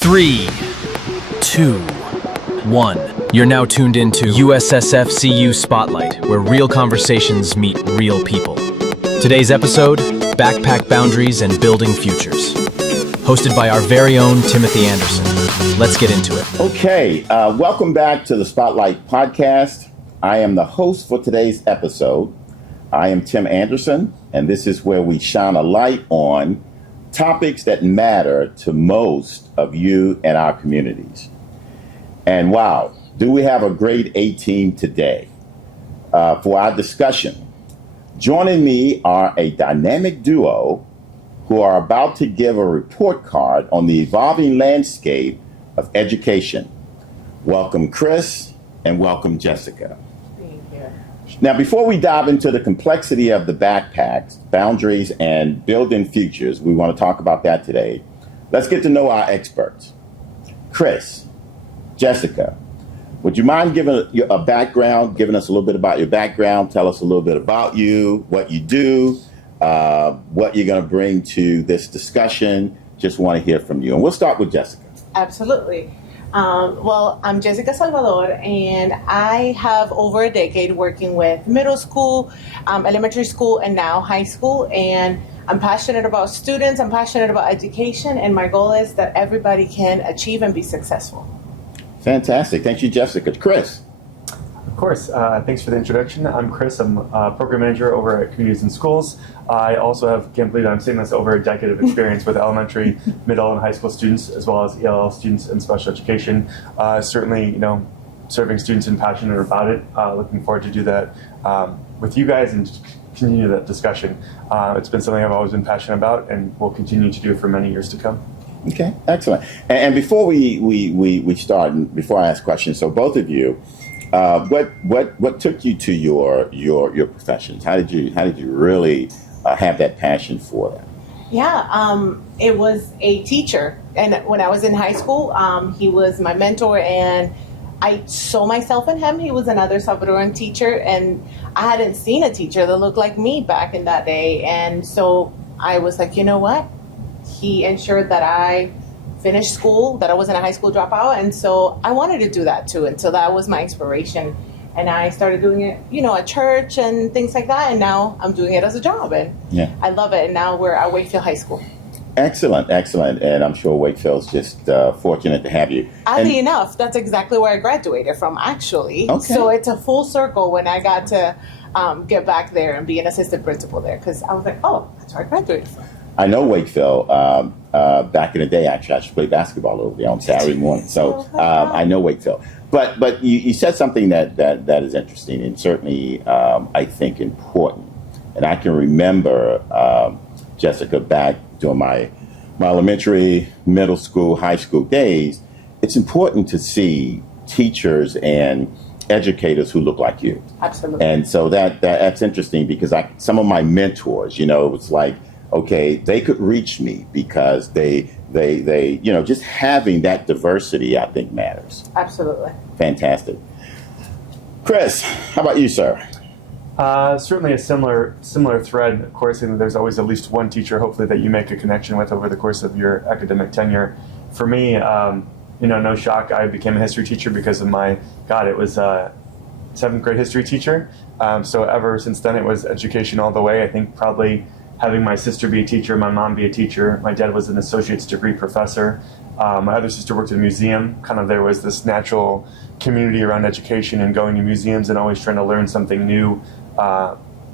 3, 2, 1. You're now tuned into USSFCU Spotlight, where real conversations meet real people. Today's episode, Backpack Boundaries and Building Futures. Hosted by our very own Timothy Anderson. Let's get into it. Okay, welcome back to the Spotlight Podcast. I am the host for today's episode. I am Tim Anderson, and this is where we shine a light on topics that matter to most of you and our communities. And wow, do we have a great A team today for our discussion. Joining me are a dynamic duo who are about to give a report card on the evolving landscape of education. Welcome, Chris, and welcome, Jessica. Now, before we dive into the complexity of the backpacks, boundaries, and building futures, we want to talk about that today. Let's get to know our experts. Chris, Jessica, would you mind giving a background, giving us a little bit about your background, tell us a little bit about you, what you do, what you're going to bring to this discussion? Just want to hear from you. And we'll start with Jessica. Absolutely. Well, I'm Jessica Salvador, and I have over a decade working with middle school, elementary school, and now high school. And I'm passionate about students, I'm passionate about education, and my goal is that everybody can achieve and be successful. Fantastic. Thank you, Jessica. Chris. Of course. Thanks for the introduction. I'm Chris. I'm a program manager over at Communities in Schools. I also have, can't believe I'm saying this, over a decade of experience with elementary, middle, and high school students, as well as ELL students in special education. Certainly, serving students and passionate about it. Looking forward to do that with you guys and continue that discussion. It's been something I've always been passionate about and will continue to do for many years to come. Okay, excellent. And before we start, and before I ask questions, so both of you, what took you to your professions? How did you really have that passion for that? Yeah, it was a teacher, and when I was in high school, he was my mentor, and I saw myself in him. He was another Salvadoran teacher, and I hadn't seen a teacher that looked like me back in that day, and so I was like, you know what? He ensured that I finished school, that I wasn't a high school dropout, and so I wanted to do that too, and so that was my inspiration. And I started doing it, at church and things like that, and now I'm doing it as a job, and I love it. And now we're at Wakefield High School. Excellent, and I'm sure Wakefield's just fortunate to have you. Oddly enough, that's exactly where I graduated from, actually. Okay. So it's a full circle when I got to get back there and be an assistant principal there, because I was like, oh, that's where I graduated from. I know Wakefield. Back in the day, actually, I used to play basketball over there on Saturday morning. So I know Wakefield. But you said something that is interesting and certainly, I think, important. And I can remember, Jessica, back during my elementary, middle school, high school days, it's important to see teachers and educators who look like you. Absolutely. And so that's interesting because some of my mentors, it was like, okay, they could reach me because they just having that diversity, I think, matters. Absolutely. Fantastic. Chris, how about you, sir? Certainly a similar thread. Of course, and there's always at least one teacher, hopefully, that you make a connection with over the course of your academic tenure. For me, no shock, I became a history teacher because of it was a 7th grade history teacher. So ever since then, it was education all the way. I think probably having my sister be a teacher, my mom be a teacher. My dad was an associate's degree professor. My other sister worked at a museum. Kind of there was this natural community around education and going to museums and always trying to learn something new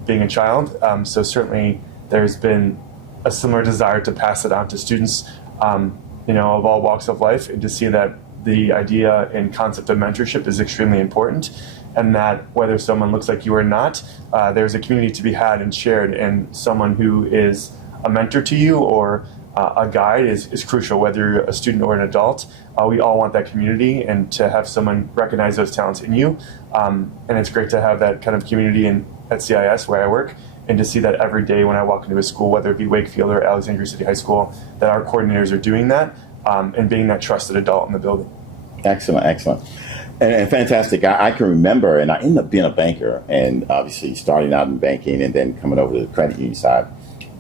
being a child. So certainly there's been a similar desire to pass it on to students, of all walks of life, and to see that the idea and concept of mentorship is extremely important, and that whether someone looks like you or not, there's a community to be had and shared, and someone who is a mentor to you or a guide is crucial, whether you're a student or an adult. We all want that community and to have someone recognize those talents in you. And it's great to have that kind of community at CIS where I work, and to see that every day when I walk into a school, whether it be Wakefield or Alexandria City High School, that our coordinators are doing that and being that trusted adult in the building. Excellent. And fantastic. I can remember, and I ended up being a banker, and obviously starting out in banking and then coming over to the credit union side.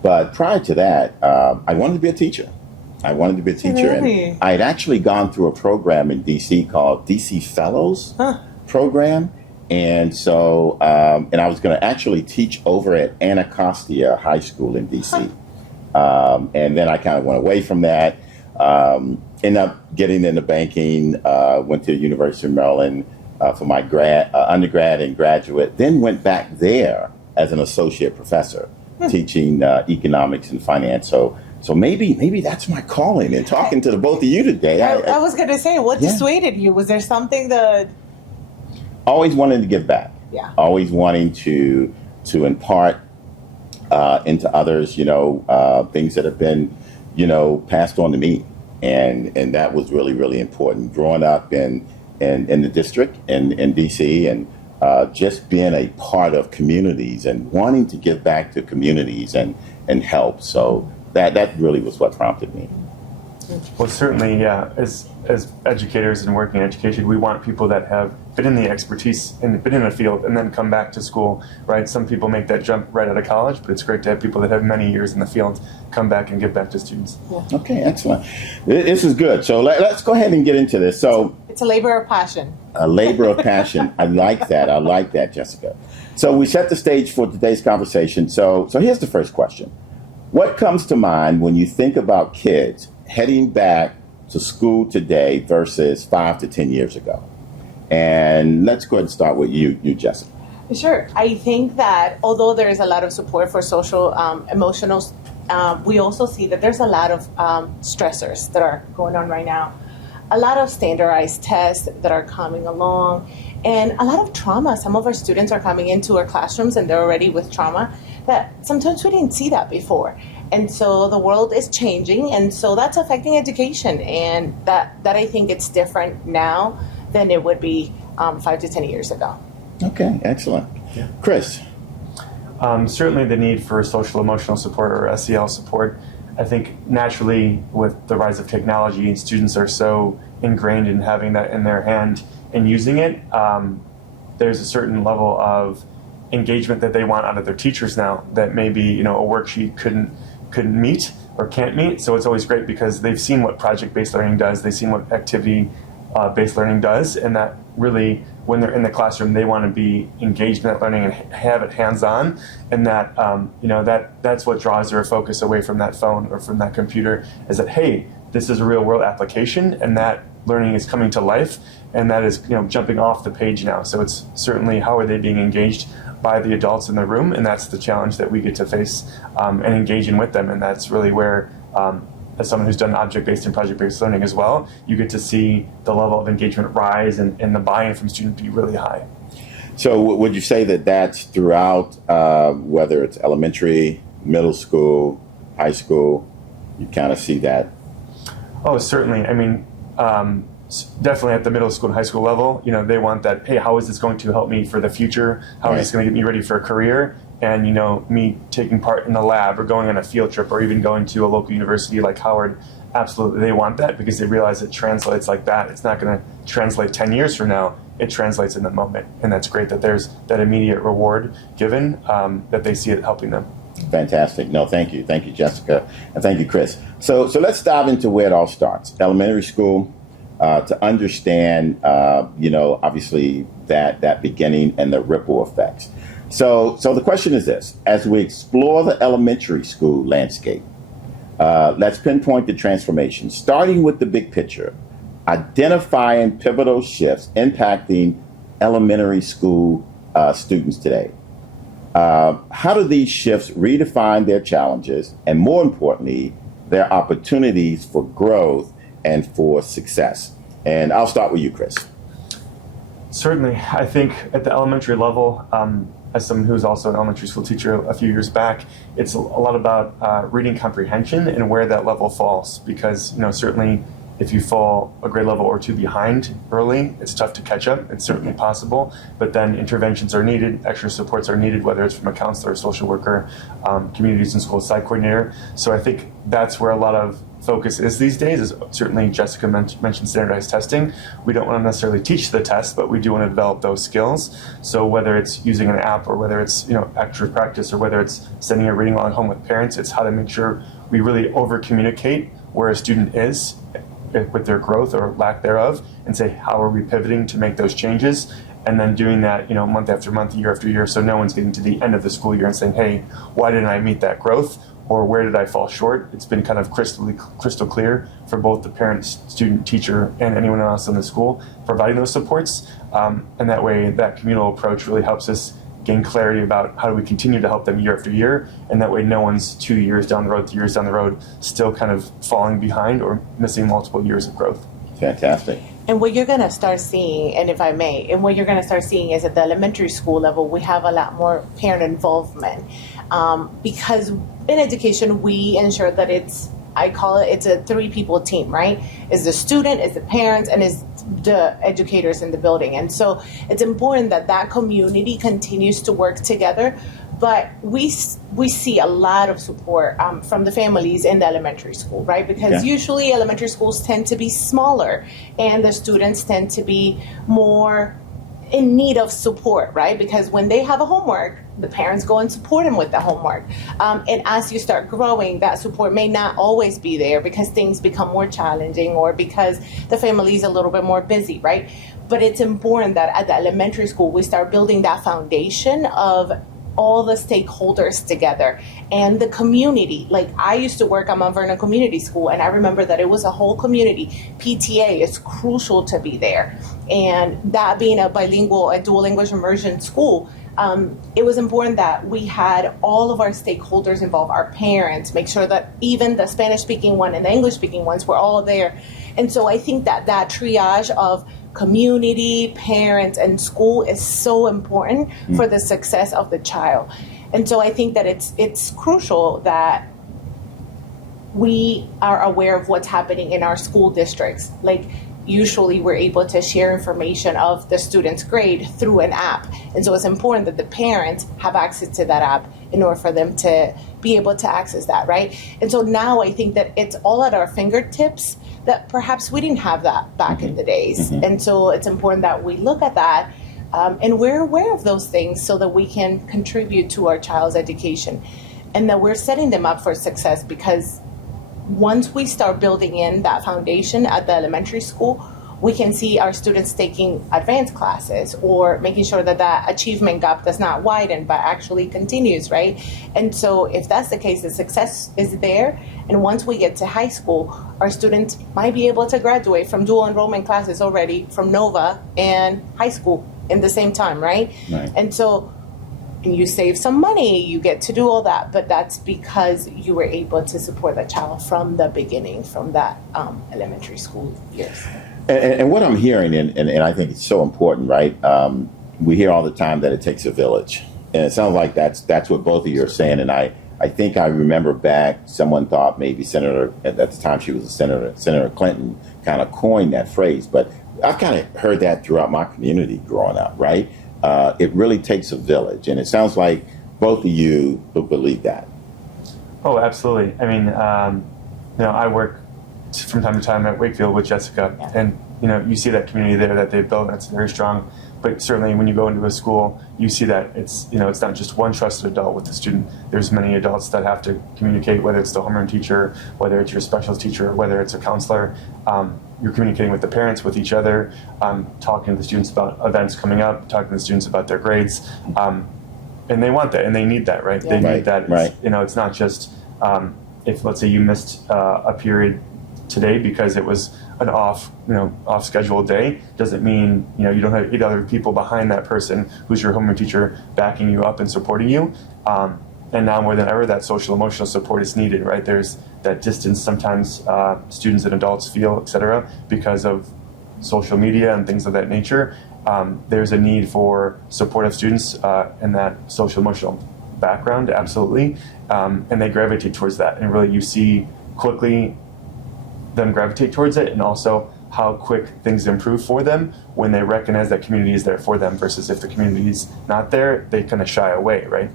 But prior to that, I wanted to be a teacher. I wanted to be a teacher. Really? And I had actually gone through a program in DC called DC Fellows program. And so, and I was going to actually teach over at Anacostia High School in DC. And then I kind of went away from that. Ended up getting into banking, went to the University of Maryland for my undergrad and graduate, then went back there as an associate professor teaching economics and finance. So maybe that's my calling. And talking to the both of you today, I was going to say, what dissuaded you? Was there something that... Always wanting to give back. Yeah. Always wanting to impart into others, things that have been, passed on to me. And that was really, really important. Growing up in the district in DC and just being a part of communities and wanting to give back to communities and help. So that really was what prompted me. Well, certainly, yeah. As educators and working in education, we want people that have been in the expertise and been in a field and then come back to school, right? Some people make that jump right out of college, but it's great to have people that have many years in the field come back and give back to students. Yeah. Okay, excellent. This is good. So let's go ahead and get into this. So it's a labor of passion. A labor of passion. I like that, Jessica. So we set the stage for today's conversation. So here's the first question. What comes to mind when you think about kids heading back to school today versus 5 to 10 years ago? And let's go ahead and start with you, Jessica. Sure. I think that although there is a lot of support for social, emotional, we also see that there's a lot of stressors that are going on right now. A lot of standardized tests that are coming along, and a lot of trauma. Some of our students are coming into our classrooms and they're already with trauma that sometimes we didn't see that before. And so the world is changing, and so that's affecting education, and that I think it's different now than it would be 5 to 10 years ago. Okay, excellent. Yeah. Chris? Certainly the need for social emotional support or SEL support. I think naturally with the rise of technology, and students are so ingrained in having that in their hand and using it, there's a certain level of engagement that they want out of their teachers now that maybe a worksheet couldn't meet or can't meet. So it's always great because they've seen what project-based learning does, they've seen what activity-based learning does, and that really, when they're in the classroom, they want to be engaged in that learning and have it hands-on, and that that's what draws their focus away from that phone or from that computer, is that, hey, this is a real-world application, and that learning is coming to life, and that is jumping off the page now. So it's certainly how are they being engaged by the adults in the room, and that's the challenge that we get to face and engage in with them, and that's really where, as someone who's done object-based and project-based learning as well, you get to see the level of engagement rise and the buy-in from students be really high. So would you say that that's throughout, whether it's elementary, middle school, high school, you kind of see that? Oh, certainly. I mean, definitely at the middle school and high school level, they want that, hey, how is this going to help me for the future? How is this going to get me ready for a career? And, me taking part in a lab or going on a field trip or even going to a local university like Howard, absolutely, they want that because they realize it translates like that. It's not going to translate 10 years from now. It translates in the moment. And that's great that there's that immediate reward given, that they see it helping them. Fantastic. No, thank you. Thank you, Jessica. And thank you, Chris. So let's dive into where it all starts. Elementary school, to understand, obviously that beginning and the ripple effects. So the question is this: as we explore the elementary school landscape, let's pinpoint the transformation, starting with the big picture, identifying pivotal shifts impacting elementary school students today. How do these shifts redefine their challenges and, more importantly, their opportunities for growth and for success? And I'll start with you, Chris. Certainly. I think at the elementary level, as someone who's also an elementary school teacher a few years back, it's a lot about reading comprehension and where that level falls. Because, certainly if you fall a grade level or two behind early, it's tough to catch up. It's certainly possible. But then interventions are needed, extra supports are needed, whether it's from a counselor, a social worker, communities and school site coordinator. So I think that's where a lot of focus is these days. Is certainly Jessica mentioned standardized testing. We don't want to necessarily teach the test, but we do want to develop those skills. So whether it's using an app or whether it's extra practice or whether it's sending a reading log home with parents, it's how to make sure we really over communicate where a student is with their growth or lack thereof, and say, how are we pivoting to make those changes? And then doing that, month after month, year after year, so no one's getting to the end of the school year and saying, hey, why didn't I meet that growth? Or where did I fall short? It's been kind of crystal clear for both the parent, student, teacher, and anyone else in the school, providing those supports. And that way, that communal approach really helps us gain clarity about how do we continue to help them year after year. And that way, no one's 2 years down the road, 3 years down the road, still kind of falling behind or missing multiple years of growth. Fantastic. And what you're going to start seeing, and if I may, and what you're going to start seeing is at the elementary school level, we have a lot more parent involvement. Because in education, we ensure that it's a 3-people team, right? It's the student, it's the parents, and it's the educators in the building. And so it's important that that community continues to work together. But we see a lot of support from the families in the elementary school, right? Because usually elementary schools tend to be smaller and the students tend to be more in need of support, right? Because when they have a homework, the parents go and support them with the homework. And as you start growing, that support may not always be there because things become more challenging or because the family is a little bit more busy, right? But it's important that at the elementary school, we start building that foundation of all the stakeholders together and the community. Like I used to work at Mount Vernon Community School, and I remember that it was a whole community. PTA is crucial to be there. And that being a bilingual, a dual language immersion school, it was important that we had all of our stakeholders involved, our parents, make sure that even the Spanish-speaking one and the English-speaking ones were all there. And so I think that that triage of community, parents, and school is so important for the success of the child. And so I think that it's crucial that we are aware of what's happening in our school districts. Like usually we're able to share information of the student's grade through an app. And so it's important that the parents have access to that app in order for them to be able to access that, right? And so now I think that it's all at our fingertips that perhaps we didn't have that back in the days. And so it's important that we look at that and we're aware of those things so that we can contribute to our child's education and that we're setting them up for success, because once we start building in that foundation at the elementary school, we can see our students taking advanced classes or making sure that that achievement gap does not widen but actually continues, right? And so if that's the case, the success is there. And once we get to high school, our students might be able to graduate from dual enrollment classes already from Nova and high school in the same time, right? And so you save some money, you get to do all that, but that's because you were able to support the child from the beginning, from that elementary school years. And what I'm hearing, and I think it's so important, right? We hear all the time that it takes a village. And it sounds like that's what both of you are saying. And I think I remember back, someone thought maybe Senator, at the time she was a senator, Senator Clinton kind of coined that phrase. But I've kind of heard that throughout my community growing up, right? It really takes a village. And it sounds like both of you believe that. Oh, absolutely. I mean, I work from time to time at Wakefield with Jessica, and you see that community there that they've built, and it's very strong. But certainly when you go into a school, you see that it's not just one trusted adult with the student. There's many adults that have to communicate, whether it's the homeroom teacher, whether it's your specialist teacher, whether it's a counselor. You're communicating with the parents, with each other, talking to the students about events coming up, talking to the students about their grades. And they want that, and they need that, right? They need that. Right. It's not just if, let's say, you missed a period today because it was an off schedule day, doesn't mean you don't have 8 other people behind that person who's your homeroom teacher backing you up and supporting you. And now more than ever, that social emotional support is needed, right? There's that distance sometimes students and adults feel, et cetera, because of social media and things of that nature. There's a need for supportive students in that social emotional background, absolutely. And they gravitate towards that. And really you see quickly them gravitate towards it, and also how quick things improve for them when they recognize that community is there for them, versus if the community is not there, they kind of shy away, right?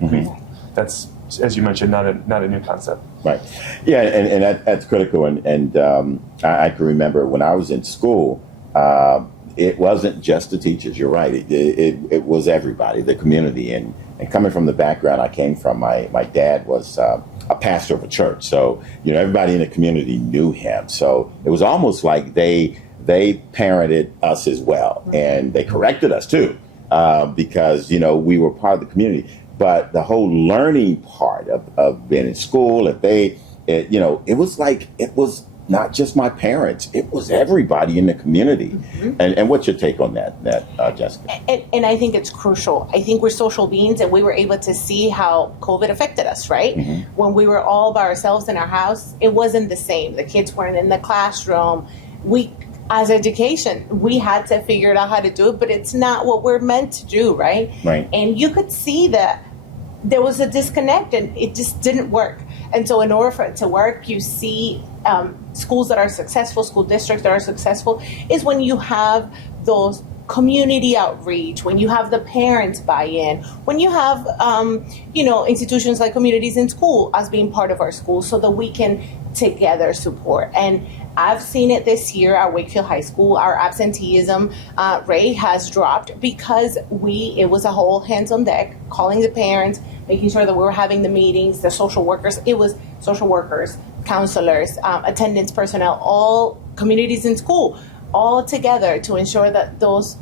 That's, as you mentioned, not a new concept. Right. Yeah, and that's critical. And I can remember when I was in school, it wasn't just the teachers. You're right. It was everybody, the community. And coming from the background I came from, my dad was a a pastor of a church. So, everybody in the community knew him. So it was almost like they parented us as well. And they corrected us too, because, we were part of the community. But the whole learning part of being in school, it was not just my parents, it was everybody in the community. And what's your take on that, Jessica? And I think it's crucial. I think we're social beings, and we were able to see how COVID affected us, right? When we were all by ourselves in our house, it wasn't the same. The kids weren't in the classroom. As education, we had to figure out how to do it, but it's not what we're meant to do, right? Right. And you could see that there was a disconnect, and it just didn't work. And so in order for it to work, you see schools that are successful, school districts that are successful, is when you have those community outreach, when you have the parents buy in, when you have, institutions like Communities in School as being part of our school, so that we can together support. And I've seen it this year at Wakefield High School. Our absenteeism rate has dropped because it was a whole hands on deck, calling the parents, making sure that we were having the meetings, the social workers. It was social workers, counselors, attendance personnel, all Communities in School, all together to ensure that those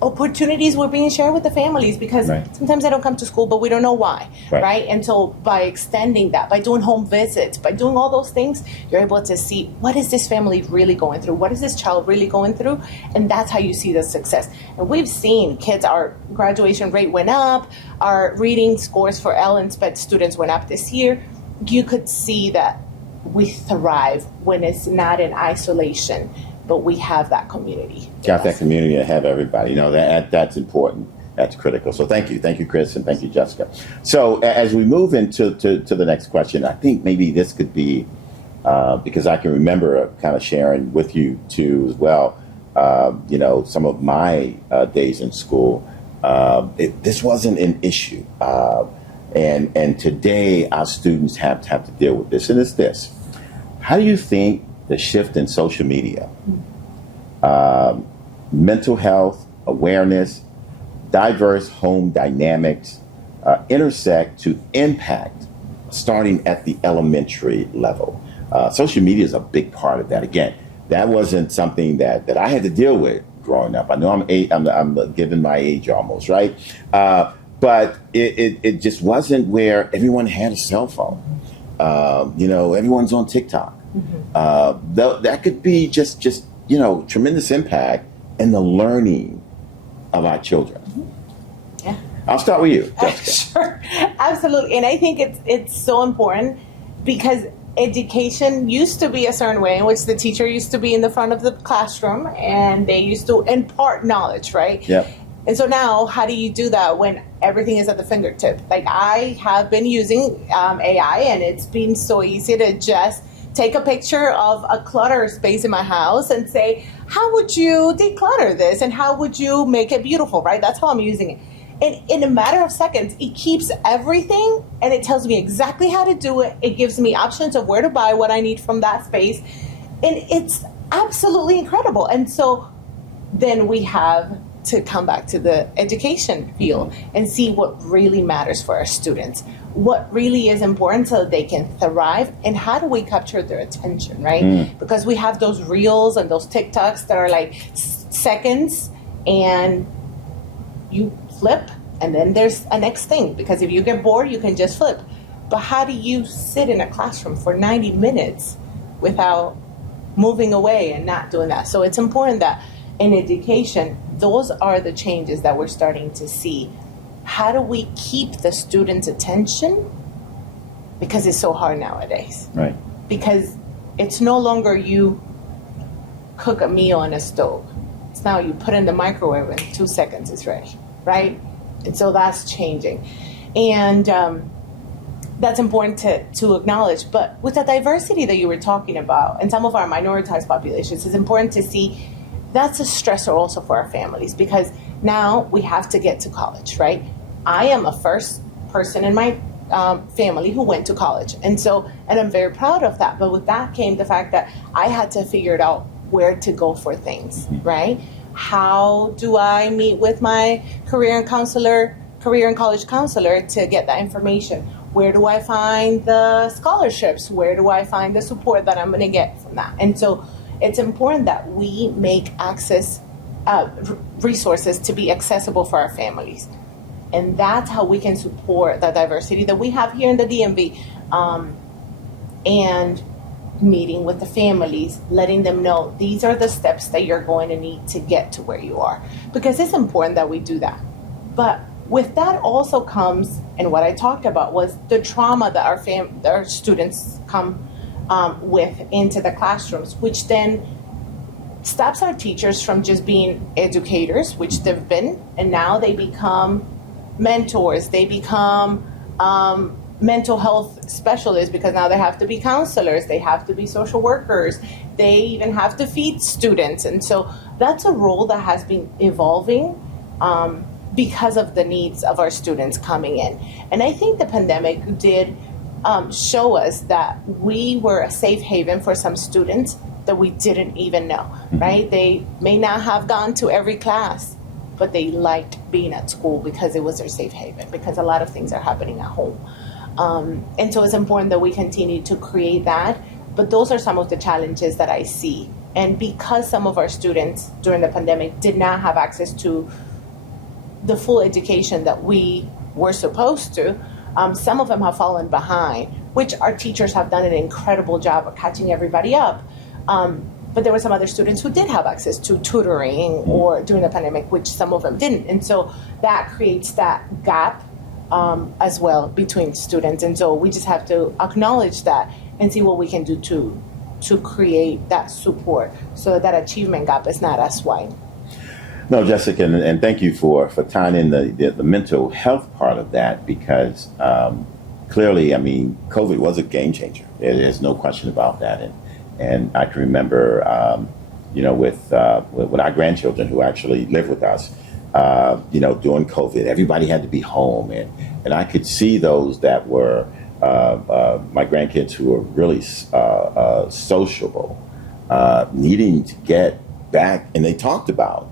opportunities were being shared with the families, because sometimes they don't come to school, but we don't know why, right? And so by extending that, by doing home visits, by doing all those things, you're able to see, what is this family really going through? What is this child really going through? And that's how you see the success. And we've seen kids, our graduation rate went up, our reading scores for L and SPED students went up this year. You could see that we thrive when it's not in isolation, but we have that community. Got that community and have everybody. That's important. That's critical. So thank you, Chris, and thank you, Jessica. So as we move into the next question, I think maybe this could be, because I can remember kind of sharing with you too as well, some of my days in school, this wasn't an issue. And today our students have to deal with this, and it's this. How do you think the shift in social media, mental health, awareness, diverse home dynamics intersect to impact starting at the elementary level? Social media is a big part of that. Again, that wasn't something that I had to deal with growing up. I know I'm giving my age almost, right? But it just wasn't where everyone had a cell phone. Everyone's on TikTok. That could be just tremendous impact in the learning of our children. Yeah, I'll start with you, Jessica. Sure, absolutely. And I think it's so important, because education used to be a certain way in which the teacher used to be in the front of the classroom and they used to impart knowledge, right? Yeah. And so now, how do you do that when everything is at the fingertip? Like, I have been using AI, and it's been so easy to just take a picture of a clutter space in my house and say, how would you declutter this? And how would you make it beautiful, right? That's how I'm using it. And in a matter of seconds, it keeps everything, and it tells me exactly how to do it. It gives me options of where to buy what I need from that space. And it's absolutely incredible. And so then we have to come back to the education field and see what really matters for our students, what really is important so they can thrive, and how do we capture their attention, right? Because we have those reels and those TikToks that are like seconds, and you flip, and then there's a next thing, because if you get bored, you can just flip. But how do you sit in a classroom for 90 minutes without moving away and not doing that? So it's important that in education, those are the changes that we're starting to see. How do we keep the students' attention? Because it's so hard nowadays. Right. Because it's no longer you cook a meal on a stove. It's now you put in the microwave and 2 seconds it's ready, right? And so that's changing. And that's important to acknowledge. But with the diversity that you were talking about, and some of our minoritized populations, it's important to see that's a stressor also for our families, because now we have to get to college, right? I am a first person in my family who went to college. And I'm very proud of that. But with that came the fact that I had to figure out where to go for things, right? How do I meet with my career and college counselor to get that information? Where do I find the scholarships? Where do I find the support that I'm going to get from that? And so it's important that we make access resources to be accessible for our families. And that's how we can support the diversity that we have here in the DMV. And meeting with the families, letting them know these are the steps that you're going to need to get to where you are. Because it's important that we do that. But with that also comes, and what I talked about was the trauma that our students come with into the classrooms, which then stops our teachers from just being educators, which they've been, and now they become mentors, they become mental health specialists, because now they have to be counselors, they have to be social workers, they even have to feed students. And so that's a role that has been evolving because of the needs of our students coming in. And I think the pandemic did show us that we were a safe haven for some students that we didn't even know, right? They may not have gone to every class, but they liked being at school because it was their safe haven, because a lot of things are happening at home. And so it's important that we continue to create that. But those are some of the challenges that I see. And because some of our students during the pandemic did not have access to the full education that we were supposed to, some of them have fallen behind, which our teachers have done an incredible job of catching everybody up. But there were some other students who did have access to tutoring or during the pandemic, which some of them didn't. And so that creates that gap as well between students. And so we just have to acknowledge that and see what we can do to create that support so that achievement gap is not as wide. No, Jessica, and thank you for tying in the mental health part of that, because clearly, I mean, COVID was a game changer. There's no question about that. And I can remember, with our grandchildren who actually live with us, during COVID, everybody had to be home. And I could see those that were my grandkids who were really sociable, needing to get back. And they talked about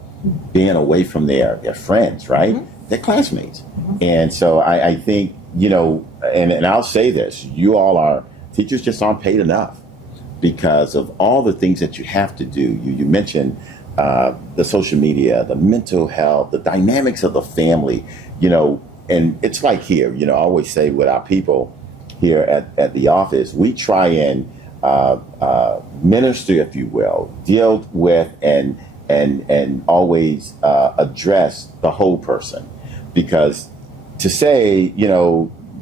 being away from their friends, right? Mm-hmm. Their classmates. Mm-hmm. And so I think, and I'll say this, you all are, teachers just aren't paid enough because of all the things that you have to do. You mentioned the social media, the mental health, the dynamics of the family, and it's like here, I always say with our people here at the office, we try and minister, if you will, deal with and always address the whole person. Because to say,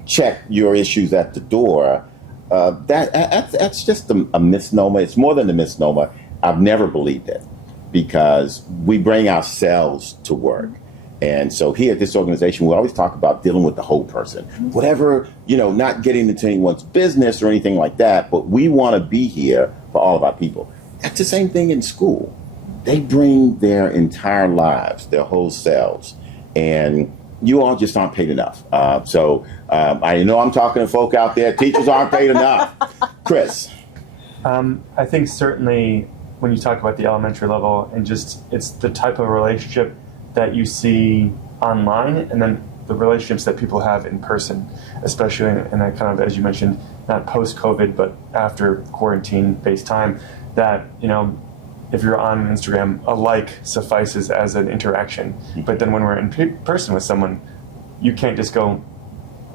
check your issues at the door, that's just a misnomer. It's more than a misnomer. I've never believed it, because we bring ourselves to work. And so here at this organization, we always talk about dealing with the whole person. Whatever, not getting into anyone's business or anything like that, but we want to be here for all of our people. That's the same thing in school. They bring their entire lives, their whole selves, and you all just aren't paid enough. I know I'm talking to folk out there. Teachers aren't paid enough. Chris. I think certainly when you talk about the elementary level, and just it's the type of relationship that you see online, and then the relationships that people have in person, especially in that kind of, as you mentioned, not post-COVID, but after quarantine-based time, that, if you're on Instagram, a like suffices as an interaction. But then when we're in person with someone, you can't just go,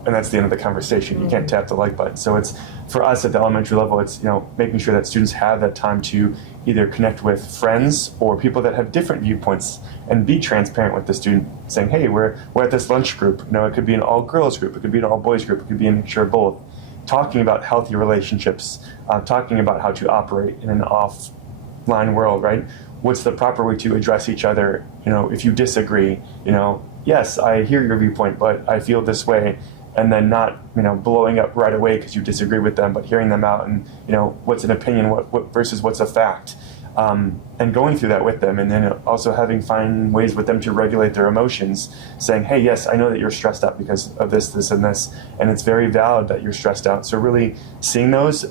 and that's the end of the conversation. You can't tap the like button. So it's, for us at the elementary level, it's, making sure that students have that time to either connect with friends or people that have different viewpoints, and be transparent with the student, saying, hey, we're at this lunch group. It could be an all girls group, it could be an all boys group, it could be a mixture of both. Talking about healthy relationships, talking about how to operate in an offline world, right? What's the proper way to address each other? If you disagree, yes, I hear your viewpoint, but I feel this way. And then not, blowing up right away because you disagree with them, but hearing them out and, what's an opinion, what versus what's a fact, and going through that with them. And then also find ways with them to regulate their emotions, saying, hey, yes, I know that you're stressed out because of this, this, and this, and it's very valid that you're stressed out. So really seeing those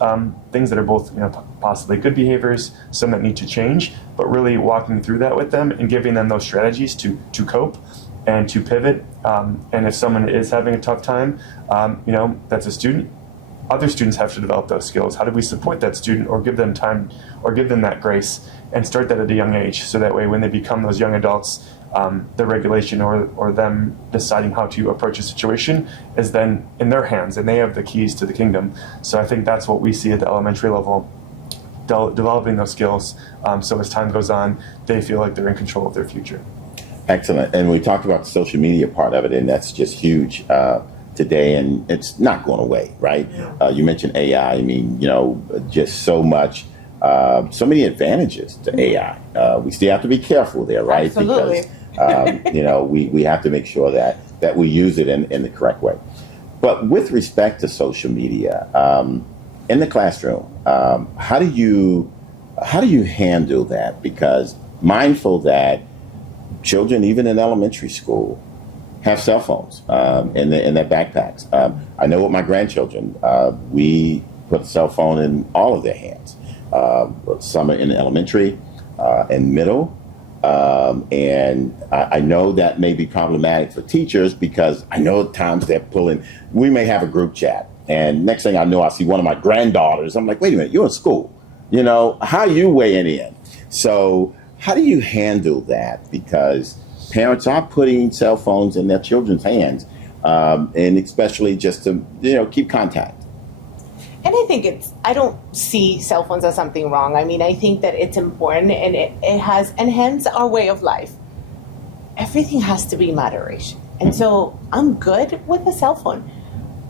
things that are both, possibly good behaviors, some that need to change, but really walking through that with them and giving them those strategies to cope. and to pivot. And if someone is having a tough time, that's a student. Other students have to develop those skills. How do we support that student or give them time or give them that grace and start that at a young age, so that way when they become those young adults, the regulation or them deciding how to approach a situation is then in their hands, and they have the keys to the kingdom. So I think that's what we see at the elementary level, developing those skills, so as time goes on, they feel like they're in control of their future. Excellent. And we talked about the social media part of it, and that's just huge today, and it's not going away, right? You mentioned AI. I mean, just so much, so many advantages to AI. We still have to be careful there, right? Absolutely. Because, we have to make sure that we use it in the correct way. But with respect to social media, in the classroom, how do you handle that? Because mindful that children, even in elementary school, have cell phones in their backpacks. I know with my grandchildren, we put a cell phone in all of their hands. Some are in elementary and middle. And I know that may be problematic for teachers, because I know at times they're pulling, we may have a group chat, and next thing I know, I see one of my granddaughters. I'm like, wait a minute, you're in school. How are you weighing in? So how do you handle that? Because parents are putting cell phones in their children's hands, and especially just to, keep contact. And I think I don't see cell phones as something wrong. I mean, I think that it's important, and it has enhanced our way of life. Everything has to be moderation. And so I'm good with a cell phone.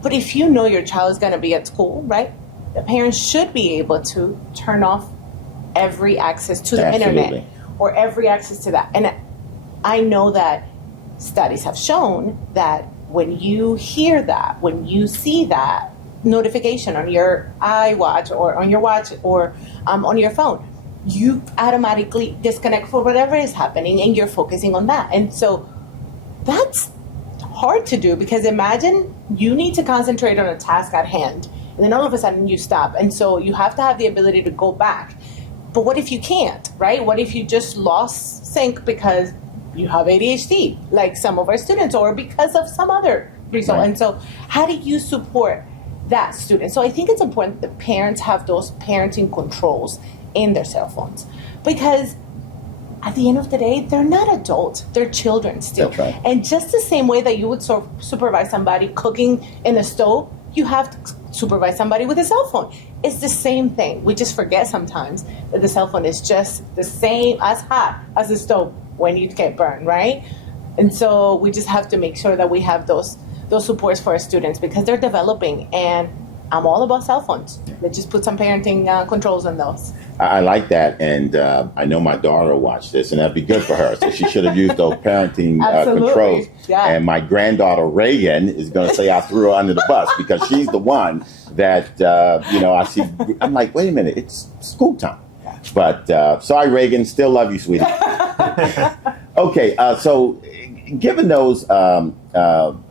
But if you know your child is going to be at school, right, the parents should be able to turn off every access to the Absolutely. internet or every access to that. And I know that studies have shown that when you hear that, when you see that notification on your iWatch or on your watch or on your phone, you automatically disconnect for whatever is happening, and you're focusing on that. And so that's hard to do, because imagine you need to concentrate on a task at hand, and then all of a sudden you stop. And so you have to have the ability to go back. But what if you can't, right? What if you just lost sync because you have ADHD, like some of our students, or because of some other result? Right. And so how do you support that student? So I think it's important that parents have those parenting controls in their cell phones, because at the end of the day, they're not adults, they're children still. That's right. And just the same way that you would supervise somebody cooking in a stove, you have to supervise somebody with a cell phone. It's the same thing. We just forget sometimes that the cell phone is just the same as hot as the stove when you get burned, right? And so we just have to make sure that we have those supports for our students, because they're developing, and I'm all about cell phones. Let's just put some parenting controls on those. I like that, and I know my daughter watched this, and that'd be good for her. So she should have used those parenting controls. Yeah. And my granddaughter Reagan is going to say I threw her under the bus, because she's the one that I see. I'm like, wait a minute, it's school time. But sorry, Reagan, still love you, sweetie. Okay, so given those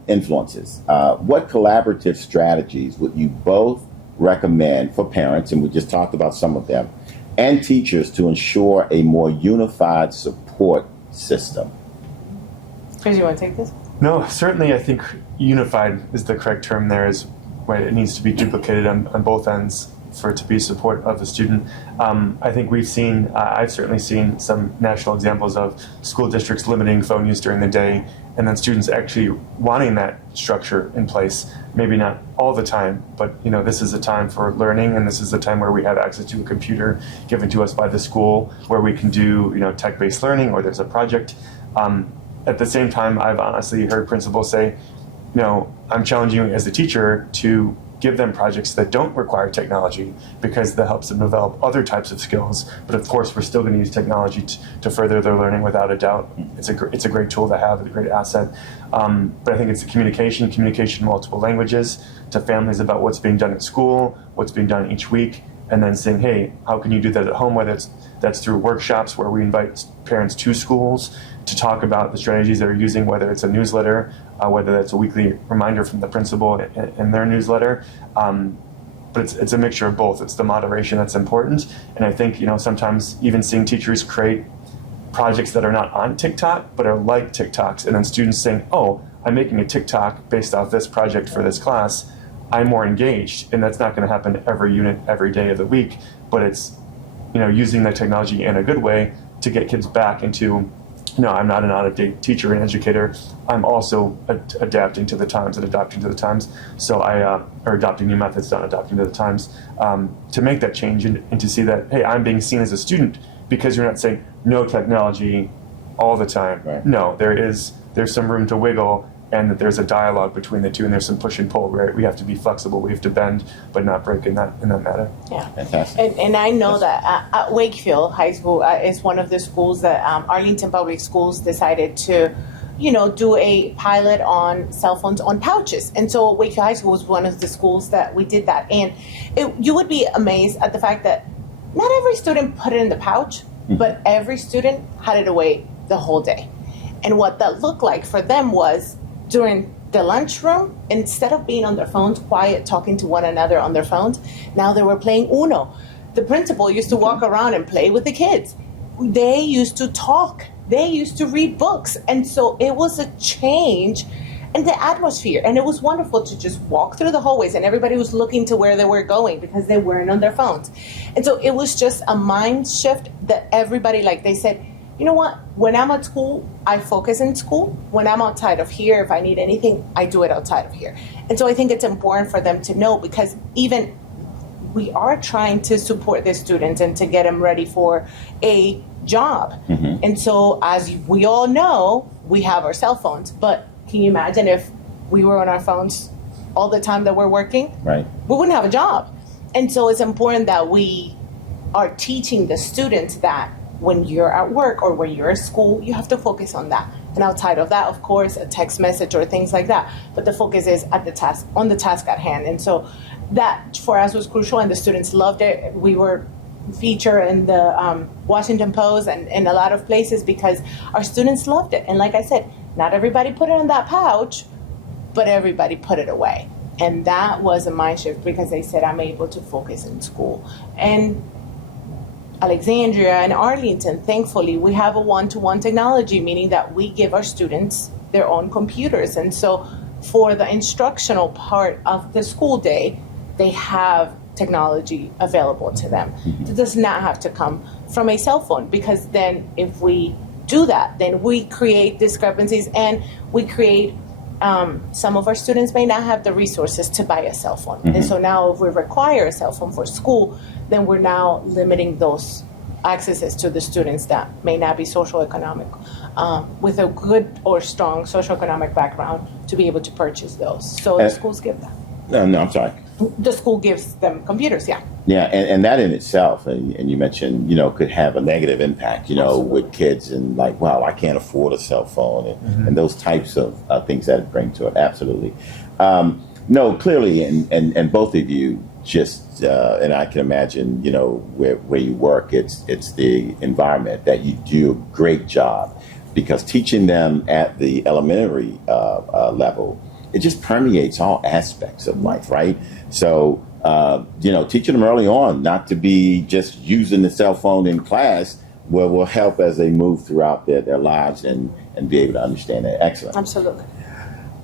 influences, what collaborative strategies would you both recommend for parents, and we just talked about some of them, and teachers to ensure a more unified support system? Chris, you want to take this? No, certainly I think unified is the correct term there. Is right, it needs to be duplicated on both ends for it to be support of the student. I think I've certainly seen some national examples of school districts limiting phone use during the day, and then students actually wanting that structure in place. Maybe not all the time, but this is a time for learning, and this is the time where we have access to a computer given to us by the school, where we can do tech-based learning, or there's a project. At the same time, I've honestly heard principals say, I'm challenging you as a teacher to give them projects that don't require technology, because that helps them develop other types of skills. But of course, we're still going to use technology to further their learning, without a doubt. It's a great tool to have, a great asset. But I think it's communication in multiple languages to families about what's being done at school, what's being done each week, and then saying, hey, how can you do that at home? Whether that's through workshops where we invite parents to schools to talk about the strategies they're using, whether it's a newsletter, whether that's a weekly reminder from the principal in their newsletter. But it's a mixture of both. It's the moderation that's important. And I think, sometimes even seeing teachers create projects that are not on TikTok, but are like TikToks. And then students saying, oh, I'm making a TikTok based off this project for this class. I'm more engaged. And that's not going to happen every unit, every day of the week. But it's, using the technology in a good way to get kids back into, I'm not an out-of-date teacher and educator. I'm also adapting to the times and adapting to the times. So or adopting new methods, not adapting to the times, to make that change and to see that, hey, I'm being seen as a student, because you're not saying no technology all the time. Right. No, there's some room to wiggle, and that there's a dialogue between the two, and there's some push and pull, right? We have to be flexible, we have to bend, but not break in that matter. Yeah, Fantastic. and I know that at Wakefield High School is one of the schools that Arlington Public Schools decided to, do a pilot on cell phones on pouches. And so Wakefield High School was one of the schools that we did that. And you would be amazed at the fact that not every student put it in the pouch, but every student had it away the whole day. And what that looked like for them was, during the lunchroom, instead of being on their phones, quiet, talking to one another on their phones, now they were playing Uno. The principal used to walk around and play with the kids. They used to talk. They used to read books. And so it was a change in the atmosphere. And it was wonderful to just walk through the hallways, and everybody was looking to where they were going because they weren't on their phones. And so it was just a mind shift that everybody, like they said, you know what? When I'm at school, I focus in school. When I'm outside of here, if I need anything, I do it outside of here. And so I think it's important for them to know, because even we are trying to support the students and to get them ready for a job. And so, as we all know, we have our cell phones. But can you imagine if we were on our phones all the time that we're working? Right. We wouldn't have a job. And so it's important that we are teaching the students that when you're at work or when you're at school, you have to focus on that. And outside of that, of course, a text message or things like that. But the focus is at the task, on the task at hand. And so that for us was crucial, and the students loved it. We were featured in the Washington Post and in a lot of places because our students loved it. And like I said, not everybody put it in that pouch, but everybody put it away. And that was a mind shift, because they said, I'm able to focus in school. And Alexandria and Arlington, thankfully, we have a one-to-one technology, meaning that we give our students their own computers. And so for the instructional part of the school day, they have technology available to them. It does not have to come from a cell phone, because then if we do that, then we create discrepancies, and we create some of our students may not have the resources to buy a cell phone. And so now if we require a cell phone for school, then we're now limiting those accesses to the students that may not be socioeconomic, with a good or strong socioeconomic background, to be able to purchase those. So the schools give that. No, I'm sorry. The school gives them computers, yeah. Yeah, and that in itself, and you mentioned, could have a negative impact, with kids, and like, wow, I can't afford a cell phone, and those types of things that it brings to it. Absolutely. No, clearly, and both of you just, and I can imagine, where you work, it's the environment that you do a great job, because teaching them at the elementary level, it just permeates all aspects of life, right? So, teaching them early on not to be just using the cell phone in class will help as they move throughout their lives and be able to understand it. Excellent. Absolutely.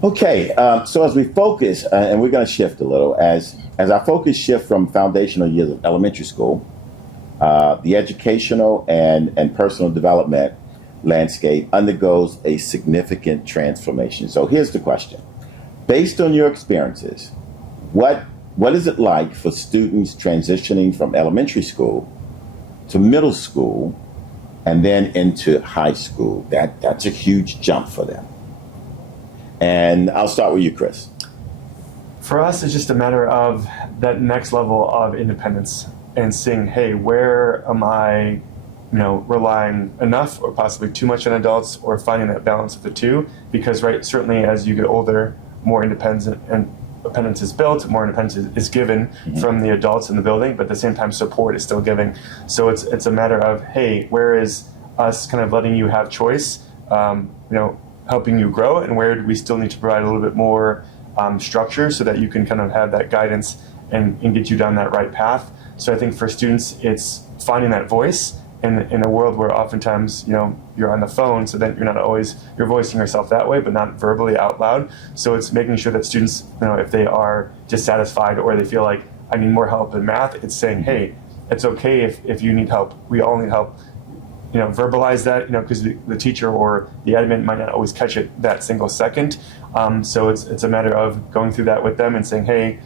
Okay, so as we focus, and we're going to shift a little, as our focus shift from foundational years of elementary school, the educational and personal development landscape undergoes a significant transformation. So here's the question. Based on your experiences, what is it like for students transitioning from elementary school to middle school and then into high school? That's a huge jump for them. And I'll start with you, Chris. For us, it's just a matter of that next level of independence and seeing, hey, where am I, relying enough or possibly too much on adults, or finding that balance of the two? Because, right, certainly as you get older, more independence is built, more independence is given from the adults in the building, but at the same time, support is still giving. So it's a matter of, hey, where is us kind of letting you have choice, helping you grow, and where do we still need to provide a little bit more structure so that you can kind of have that guidance and get you down that right path. So I think for students, it's finding that voice in a world where oftentimes, you're on the phone, so then you're voicing yourself that way, but not verbally out loud. So it's making sure that students, if they are dissatisfied or they feel like I need more help in math, it's saying, hey, it's okay if you need help. We all need help. Verbalize that, because the teacher or the admin might not always catch it that single second. So it's a matter of going through that with them and saying, hey,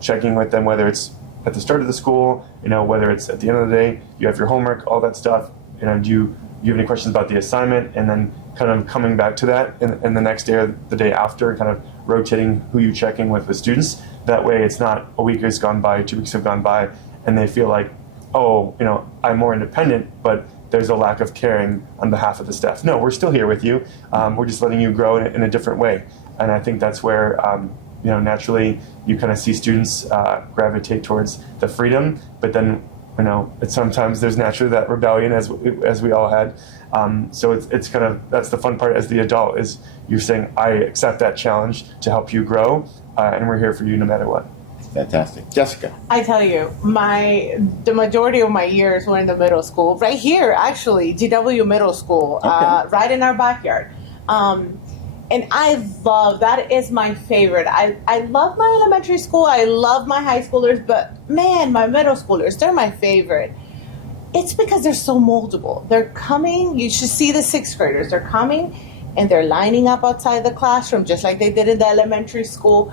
checking with them, whether it's at the start of the school, whether it's at the end of the day, you have your homework, all that stuff. Do you have any questions about the assignment? And then kind of coming back to that in the next day or the day after, kind of rotating who you're checking with the students. That way it's not a week has gone by, 2 weeks have gone by, and they feel like, oh, I'm more independent, but there's a lack of caring on behalf of the staff. No, we're still here with you. We're just letting you grow in a different way. And I think that's where, naturally you kind of see students gravitate towards the freedom, but then, sometimes there's naturally that rebellion as we all had. So it's kind of, that's the fun part as the adult, is you're saying, I accept that challenge to help you grow, and we're here for you no matter what. Fantastic. Jessica. I tell you, the majority of my years were in the middle school, right here, actually, GW Middle School, Okay. right in our backyard. And I love, that is my favorite. I love my elementary school. I love my high schoolers, but man, my middle schoolers, they're my favorite. It's because they're so moldable. They're coming, you should see the sixth graders. They're coming and they're lining up outside the classroom, just like they did in the elementary school.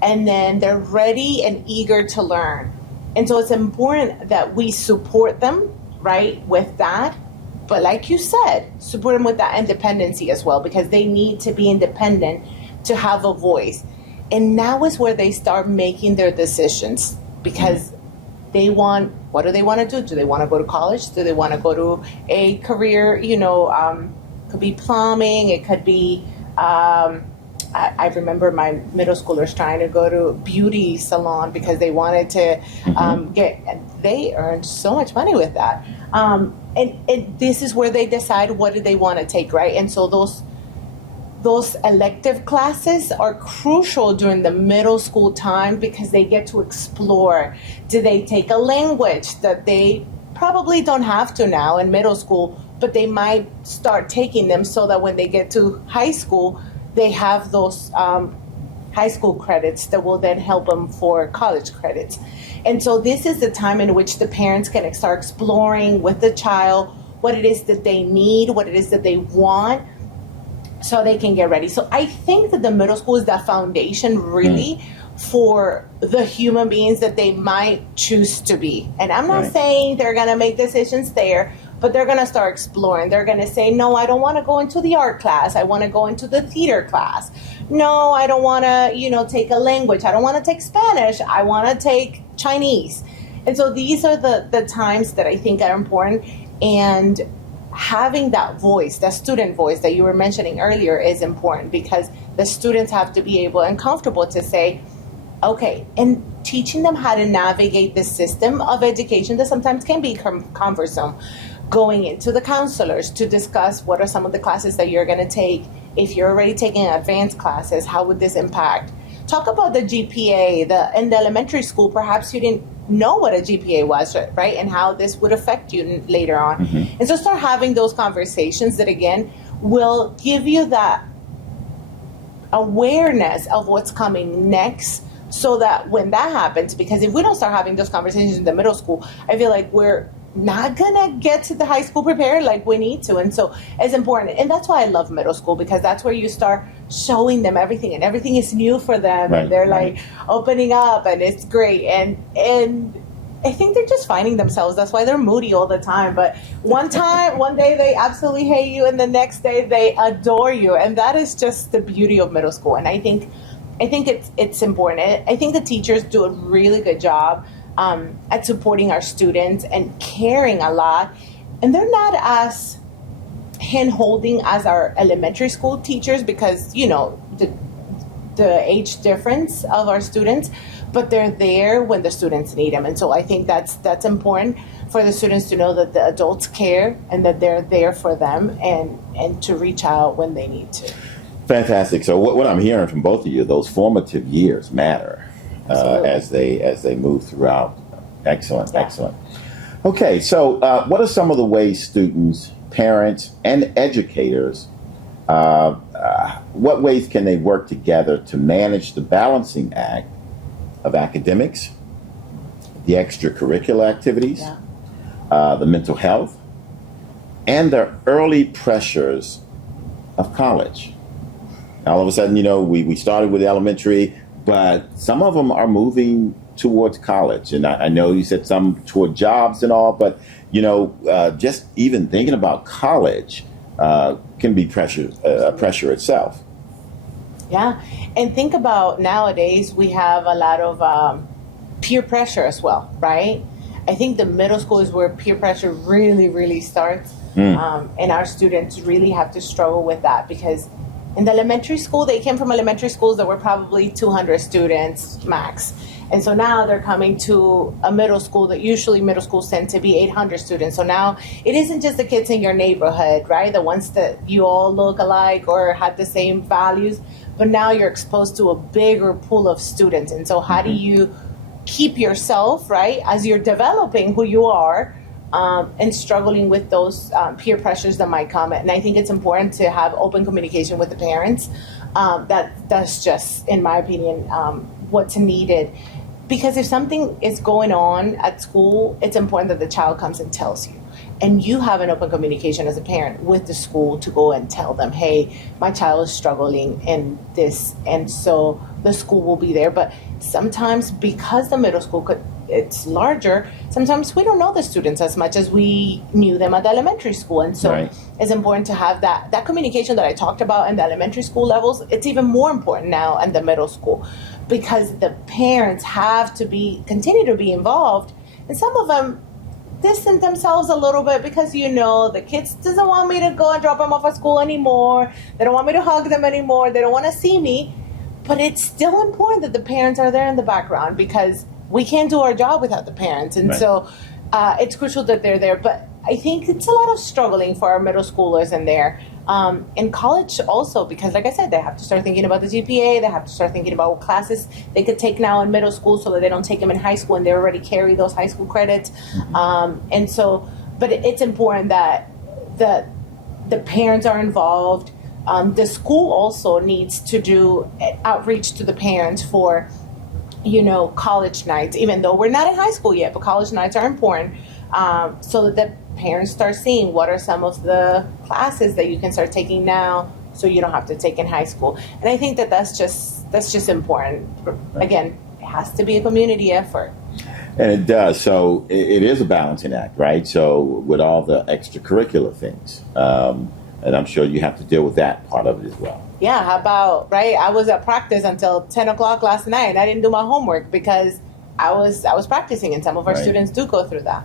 And then they're ready and eager to learn. And so it's important that we support them, right, with that. But like you said, support them with that independency as well, because they need to be independent to have a voice. And now is where they start making their decisions, because what do they want to do? Do they want to go to college? Do they want to go to a career, could be plumbing, it could be, I remember my middle schoolers trying to go to a beauty salon because they wanted to they earned so much money with that. And this is where they decide what do they want to take, right? And so those elective classes are crucial during the middle school time, because they get to explore. Do they take a language that they probably don't have to now in middle school, but they might start taking them so that when they get to high school, they have those high school credits that will then help them for college credits. And so this is the time in which the parents can start exploring with the child what it is that they need, what it is that they want, so they can get ready. So I think that the middle school is the foundation really for the human beings that they might choose to be. And I'm not saying they're going to make decisions there, but they're going to start exploring. They're going to say, no, I don't want to go into the art class. I want to go into the theater class. No, I don't want to, take a language. I don't want to take Spanish. I want to take Chinese. And so these are the times that I think are important. And having that voice, that student voice that you were mentioning earlier, is important, because the students have to be able and comfortable to say, okay, and teaching them how to navigate the system of education that sometimes can be cumbersome. Going into the counselors to discuss what are some of the classes that you're going to take. If you're already taking advanced classes, how would this impact? Talk about the GPA. In the elementary school, perhaps you didn't know what a GPA was, right? And how this would affect you later on. Mm-hmm. And so start having those conversations that, again, will give you that awareness of what's coming next, so that when that happens, because if we don't start having those conversations in the middle school, I feel like we're not gonna get to the high school prepared like we need to. And so it's important, and that's why I love middle school, because that's where you start showing them everything, and everything is new for them, and they're like opening up, and it's great, and I think they're just finding themselves. That's why they're moody all the time, but one day they absolutely hate you, and the next day they adore you, and that is just the beauty of middle school. And I think it's important. I think the teachers do a really good job at supporting our students and caring a lot. And they're not as hand-holding as our elementary school teachers, because, the age difference of our students, but they're there when the students need them. And so I think that's important for the students to know that the adults care and that they're there for them, and to reach out when they need to. Fantastic. So what I'm hearing from both of you, those formative years matter as they move throughout. Excellent, excellent. Okay, so what are some of the ways students, parents, and educators, what ways can they work together to manage the balancing act of academics, the extracurricular activities, the mental health, and the early pressures of college? All of a sudden, we started with elementary, but some of them are moving towards college. And I know you said some toward jobs and all, but, just even thinking about college can be pressure itself. Yeah. And think about nowadays, we have a lot of peer pressure as well, right? I think the middle school is where peer pressure really, really starts. And our students really have to struggle with that because in the elementary school, they came from elementary schools that were probably 200 students max. And so now they're coming to a middle school that usually middle schools tend to be 800 students. So now it isn't just the kids in your neighborhood, right? The ones that you all look alike or have the same values, but now you're exposed to a bigger pool of students. And so how do you keep yourself, right, as you're developing who you are, and struggling with those peer pressures that might come. And I think it's important to have open communication with the parents. That's just, in my opinion, what's needed. Because if something is going on at school, it's important that the child comes and tells you. And you have an open communication as a parent with the school to go and tell them, hey, my child is struggling in this. And so the school will be there. But sometimes because the middle school it's larger, sometimes we don't know the students as much as we knew them at the elementary school. And so it's important to have that communication that I talked about in the elementary school levels. It's even more important now in the middle school because the parents have to continue to be involved. And some of them distance themselves a little bit because, the kids doesn't want me to go and drop them off at school anymore. They don't want me to hug them anymore. They don't want to see me. But it's still important that the parents are there in the background because we can't do our job without the parents. And so it's crucial that they're there. But I think it's a lot of struggling for our middle schoolers in there. In college also, because like I said, they have to start thinking about the GPA. They have to start thinking about what classes they could take now in middle school so that they don't take them in high school and they already carry those high school credits. And so, but it's important that the parents are involved. The school also needs to do outreach to the parents for college nights, even though we're not in high school yet, but college nights are important, so that the parents start seeing what are some of the classes that you can start taking now so you don't have to take in high school. And I think that's just important. Again, it has to be a community effort. And it does. So it is a balancing act, right? So with all the extracurricular things, and I'm sure you have to deal with that part of it as well. Yeah, how about, right? I was at practice until 10 o'clock last night, and I didn't do my homework because I was practicing, and some of our students do go through that.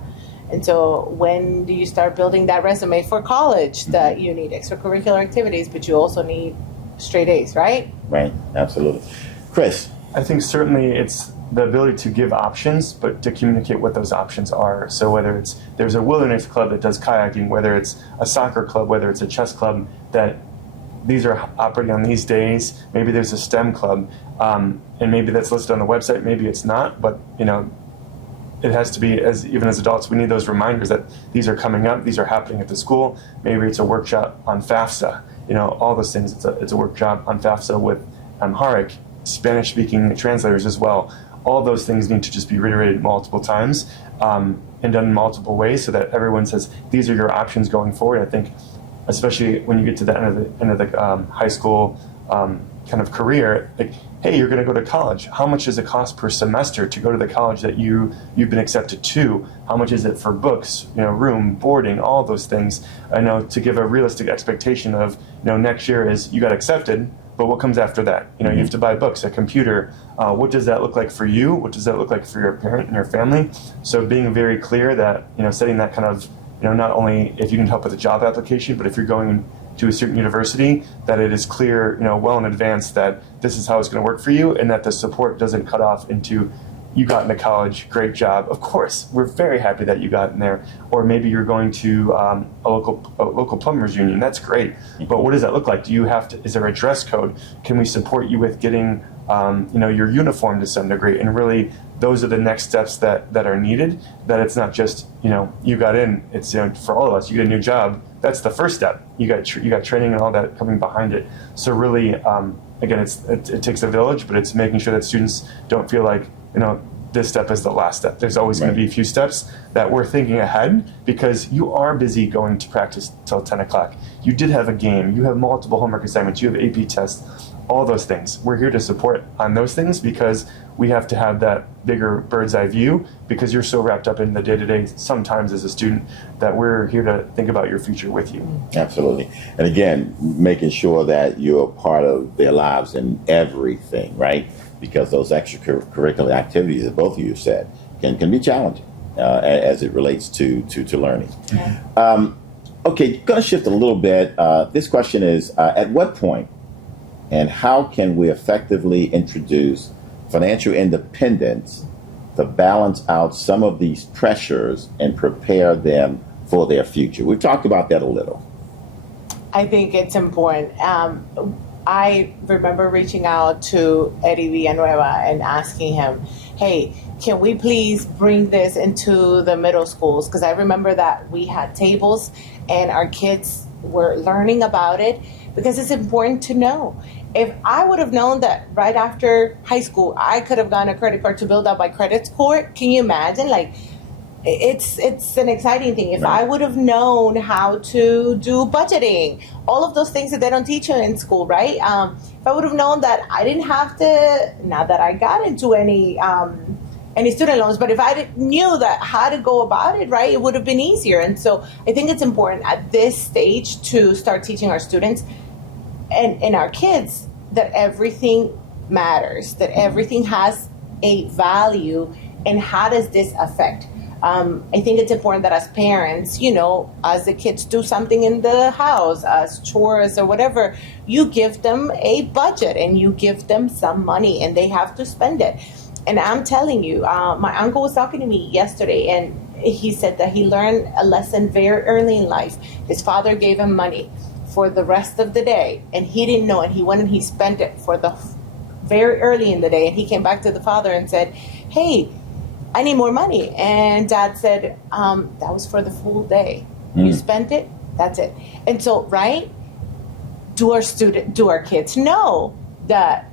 And so when do you start building that resume for college that you need extracurricular activities, but you also need straight A's, right? Right, absolutely. Chris? I think certainly it's the ability to give options, but to communicate what those options are. So whether there's a wilderness club that does kayaking, whether it's a soccer club, whether it's a chess club, that these are operating on these days. Maybe there's a STEM club, and maybe that's listed on the website, maybe it's not, but it has to be, even as adults, we need those reminders that these are coming up, these are happening at the school. Maybe it's a workshop on FAFSA, all those things. It's a workshop on FAFSA with Amharic, Spanish-speaking translators as well. All those things need to just be reiterated multiple times and done in multiple ways so that everyone says, these are your options going forward. I think, especially when you get to the end of the high school kind of career, like, hey, you're going to go to college. How much does it cost per semester to go to the college that you've been accepted to? How much is it for books, room, boarding, all those things? I know, to give a realistic expectation of, next year is you got accepted, but what comes after that? You have to buy books, a computer. What does that look like for you? What does that look like for your parent and your family? So being very clear that, setting that kind of, not only if you can help with a job application, but if you're going to a certain university, that it is clear, well in advance that this is how it's going to work for you, and that the support doesn't cut off into, you got into college, great job. Of course, we're very happy that you got in there. Or maybe you're going to a local plumbers union. That's great. But what does that look like? Do you have to? Is there a dress code? Can we support you with getting your uniform to some degree? And really, those are the next steps that are needed. That it's not just you got in. It's for all of us. You get a new job. That's the first step. You got training and all that coming behind it. So really, again, it takes a village, but it's making sure that students don't feel like this step is the last step. There's always going to be a few steps that we're thinking ahead, because you are busy going to practice till 10 o'clock. You did have a game. You have multiple homework assignments. You have AP tests. All those things. We're here to support on those things, because we have to have that bigger bird's eye view, because you're so wrapped up in the day-to-day sometimes as a student that we're here to think about your future with you. Absolutely. And again, making sure that you're part of their lives in everything, right? Because those extracurricular activities that both of you said can be challenging as it relates to learning. Yeah. Okay, going to shift a little bit. This question is, at what point and how can we effectively introduce financial independence to balance out some of these pressures and prepare them for their future? We've talked about that a little. I think it's important. I remember reaching out to Eddie Villanueva and asking him, hey, can we please bring this into the middle schools? Because I remember that we had tables and our kids were learning about it, because it's important to know. If I would have known that right after high school, I could have gotten a credit card to build up my credit score, can you imagine? Like, it's an exciting thing. If I would have known how to do budgeting, all of those things that they don't teach you in school, right? If I would have known that I didn't have to, not that I got into any student loans, but if I knew that how to go about it, right, it would have been easier. And so I think it's important at this stage to start teaching our students and our kids that everything matters, that everything has a value, and how does this affect? I think it's important that as parents, as the kids do something in the house, as chores or whatever, you give them a budget and you give them some money and they have to spend it. And I'm telling you, my uncle was talking to me yesterday, and he said that he learned a lesson very early in life. His father gave him money for the rest of the day, and he didn't know, and he went and he spent it for the very early in the day, and he came back to the father and said, hey, I need more money. And Dad said, that was for the full day. You spent it, that's it. And so, right, do our kids know that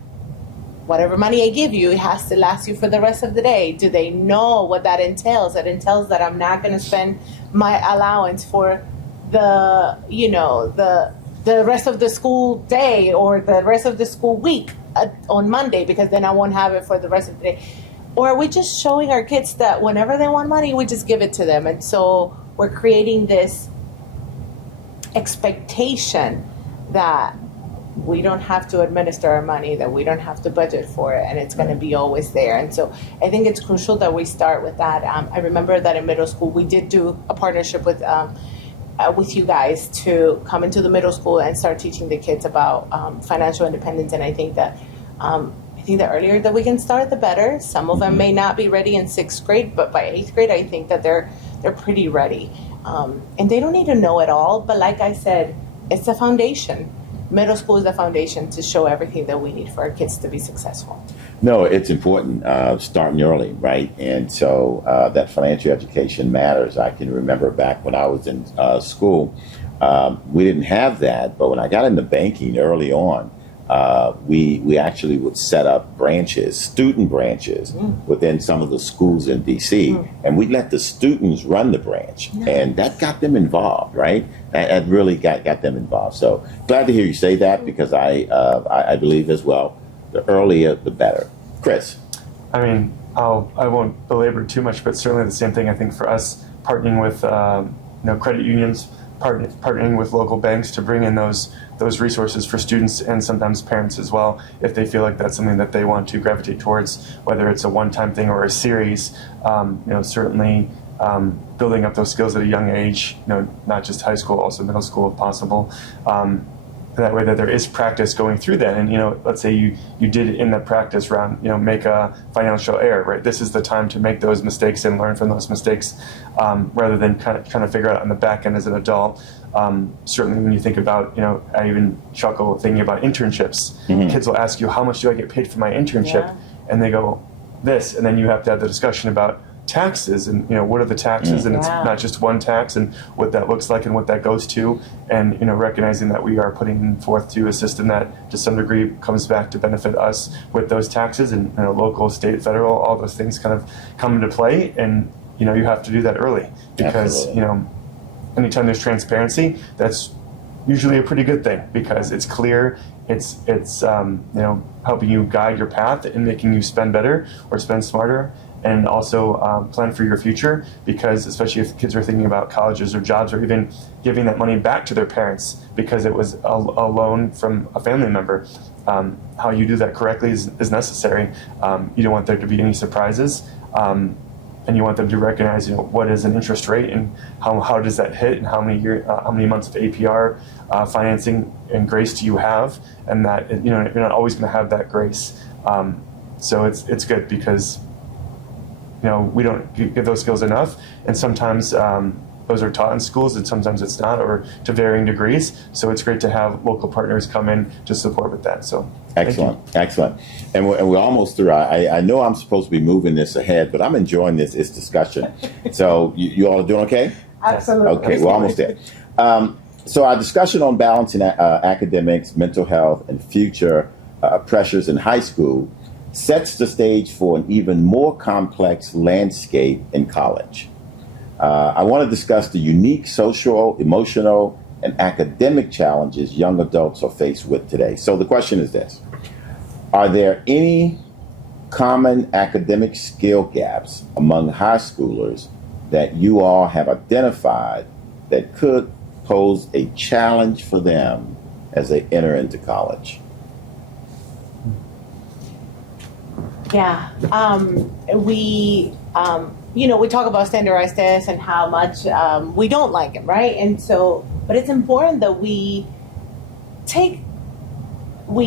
whatever money I give you, it has to last you for the rest of the day? Do they know what that entails? That entails that I'm not going to spend my allowance for the rest of the school day or the rest of the school week on Monday, because then I won't have it for the rest of the day. Or are we just showing our kids that whenever they want money, we just give it to them? And so we're creating this expectation that we don't have to administer our money, that we don't have to budget for it, and it's going to be always there. And so I think it's crucial that we start with that. I remember that in middle school, we did do a partnership with you guys to come into the middle school and start teaching the kids about financial independence. And I think that the earlier that we can start, the better. Some of them may not be ready in 6th grade, but by 8th grade, I think that they're pretty ready. And they don't need to know it all, but like I said, it's a foundation. Middle school is the foundation to show everything that we need for our kids to be successful. No, it's important, starting early, right? And so that financial education matters. I can remember back when I was in school, we didn't have that, but when I got into banking early on, we actually would set up branches, student branches, within some of the schools in D.C., and we let the students run the branch, and that got them involved, right? That really got them involved. So glad to hear you say that, because I believe as well, the earlier the better. Chris? I mean, I won't belabor too much, but certainly the same thing. I think for us, partnering with credit unions, partnering with local banks to bring in those resources for students and sometimes parents as well, if they feel like that's something that they want to gravitate towards, whether it's a one-time thing or a series. Certainly building up those skills at a young age, not just high school, also middle school if possible. that way that there is practice going through that. And, let's say you did in the practice round, make a financial error, right? This is the time to make those mistakes and learn from those mistakes, rather than kind of figure out on the back end as an adult. Certainly when you think about, I even chuckle thinking about internships. Kids will ask you, how much do I get paid for my internship? Yeah. And they go, this, and then you have to have the discussion about taxes and what are the taxes, and it's not just one tax, and what that looks like and what that goes to, and recognizing that we are putting forth to a system that to some degree comes back to benefit us with those taxes, and local, state, federal, all those things kind of come into play, and you have to do that early, because Absolutely. Anytime there's transparency, that's usually a pretty good thing, because it's clear, it's helping you guide your path and making you spend better or spend smarter, and also plan for your future, because especially if kids are thinking about colleges or jobs, or even giving that money back to their parents because it was a loan from a family member, how you do that correctly is necessary. You don't want there to be any surprises, and you want them to recognize what is an interest rate, and how does that hit, and how many months of APR financing and grace do you have, and that you're not always going to have that grace. So it's good, because we don't give those skills enough, and sometimes those are taught in schools, and sometimes it's not, or to varying degrees. So it's great to have local partners come in to support with that. So Excellent. And we're almost through. I know I'm supposed to be moving this ahead, but I'm enjoying this discussion. So you all are doing okay? Absolutely. Okay, we're almost there. So our discussion on balancing academics, mental health, and future pressures in high school sets the stage for an even more complex landscape in college. I want to discuss the unique social, emotional, and academic challenges young adults are faced with today. So the question is this: are there any common academic skill gaps among high schoolers that you all have identified that could pose a challenge for them as they enter into college? Yeah, we talk about standardized tests and how much we don't like it, right? And so, but it's important that we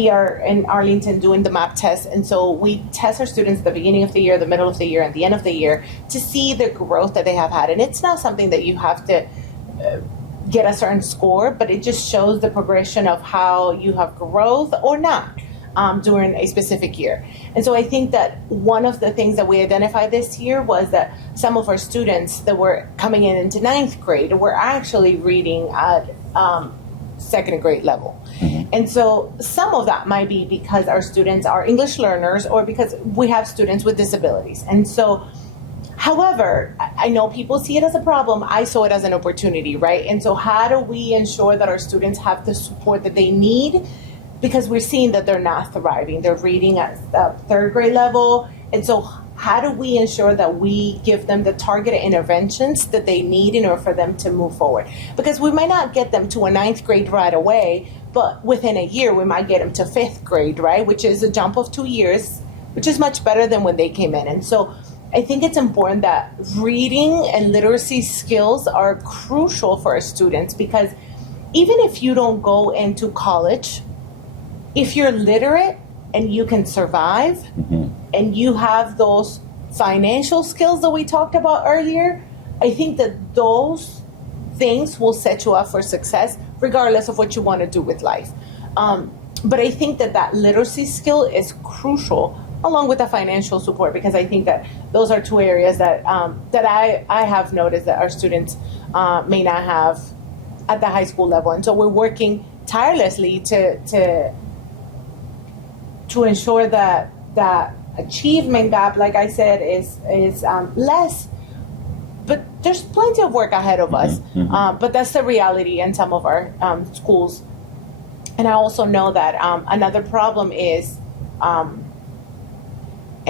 are in Arlington doing the MAP test, and so we test our students at the beginning of the year, the middle of the year, and the end of the year to see the growth that they have had. And it's not something that you have to get a certain score, but it just shows the progression of how you have growth or not during a specific year. And so I think that one of the things that we identified this year was that some of our students that were coming into ninth grade were actually reading at second grade level. Mm-hmm. And so some of that might be because our students are English learners, or because we have students with disabilities. And so, however, I know people see it as a problem. I saw it as an opportunity, right? And so how do we ensure that our students have the support that they need? Because we're seeing that they're not thriving. They're reading at third grade level. And so how do we ensure that we give them the targeted interventions that they need in order for them to move forward? Because we might not get them to a ninth grade right away, but within a year, we might get them to fifth grade, right? Which is a jump of 2 years, which is much better than when they came in. And so I think it's important that reading and literacy skills are crucial for our students, because even if you don't go into college, if you're literate and you can survive, mm-hmm. and you have those financial skills that we talked about earlier, I think that those things will set you up for success regardless of what you want to do with life. But I think that literacy skill is crucial, along with the financial support, because I think that those are two areas that I have noticed that our students may not have at the high school level. And so we're working tirelessly to ensure that that achievement gap, like I said, is less. But there's plenty of work ahead of us. Mm-hmm. But that's the reality in some of our schools. And I also know that another problem is, and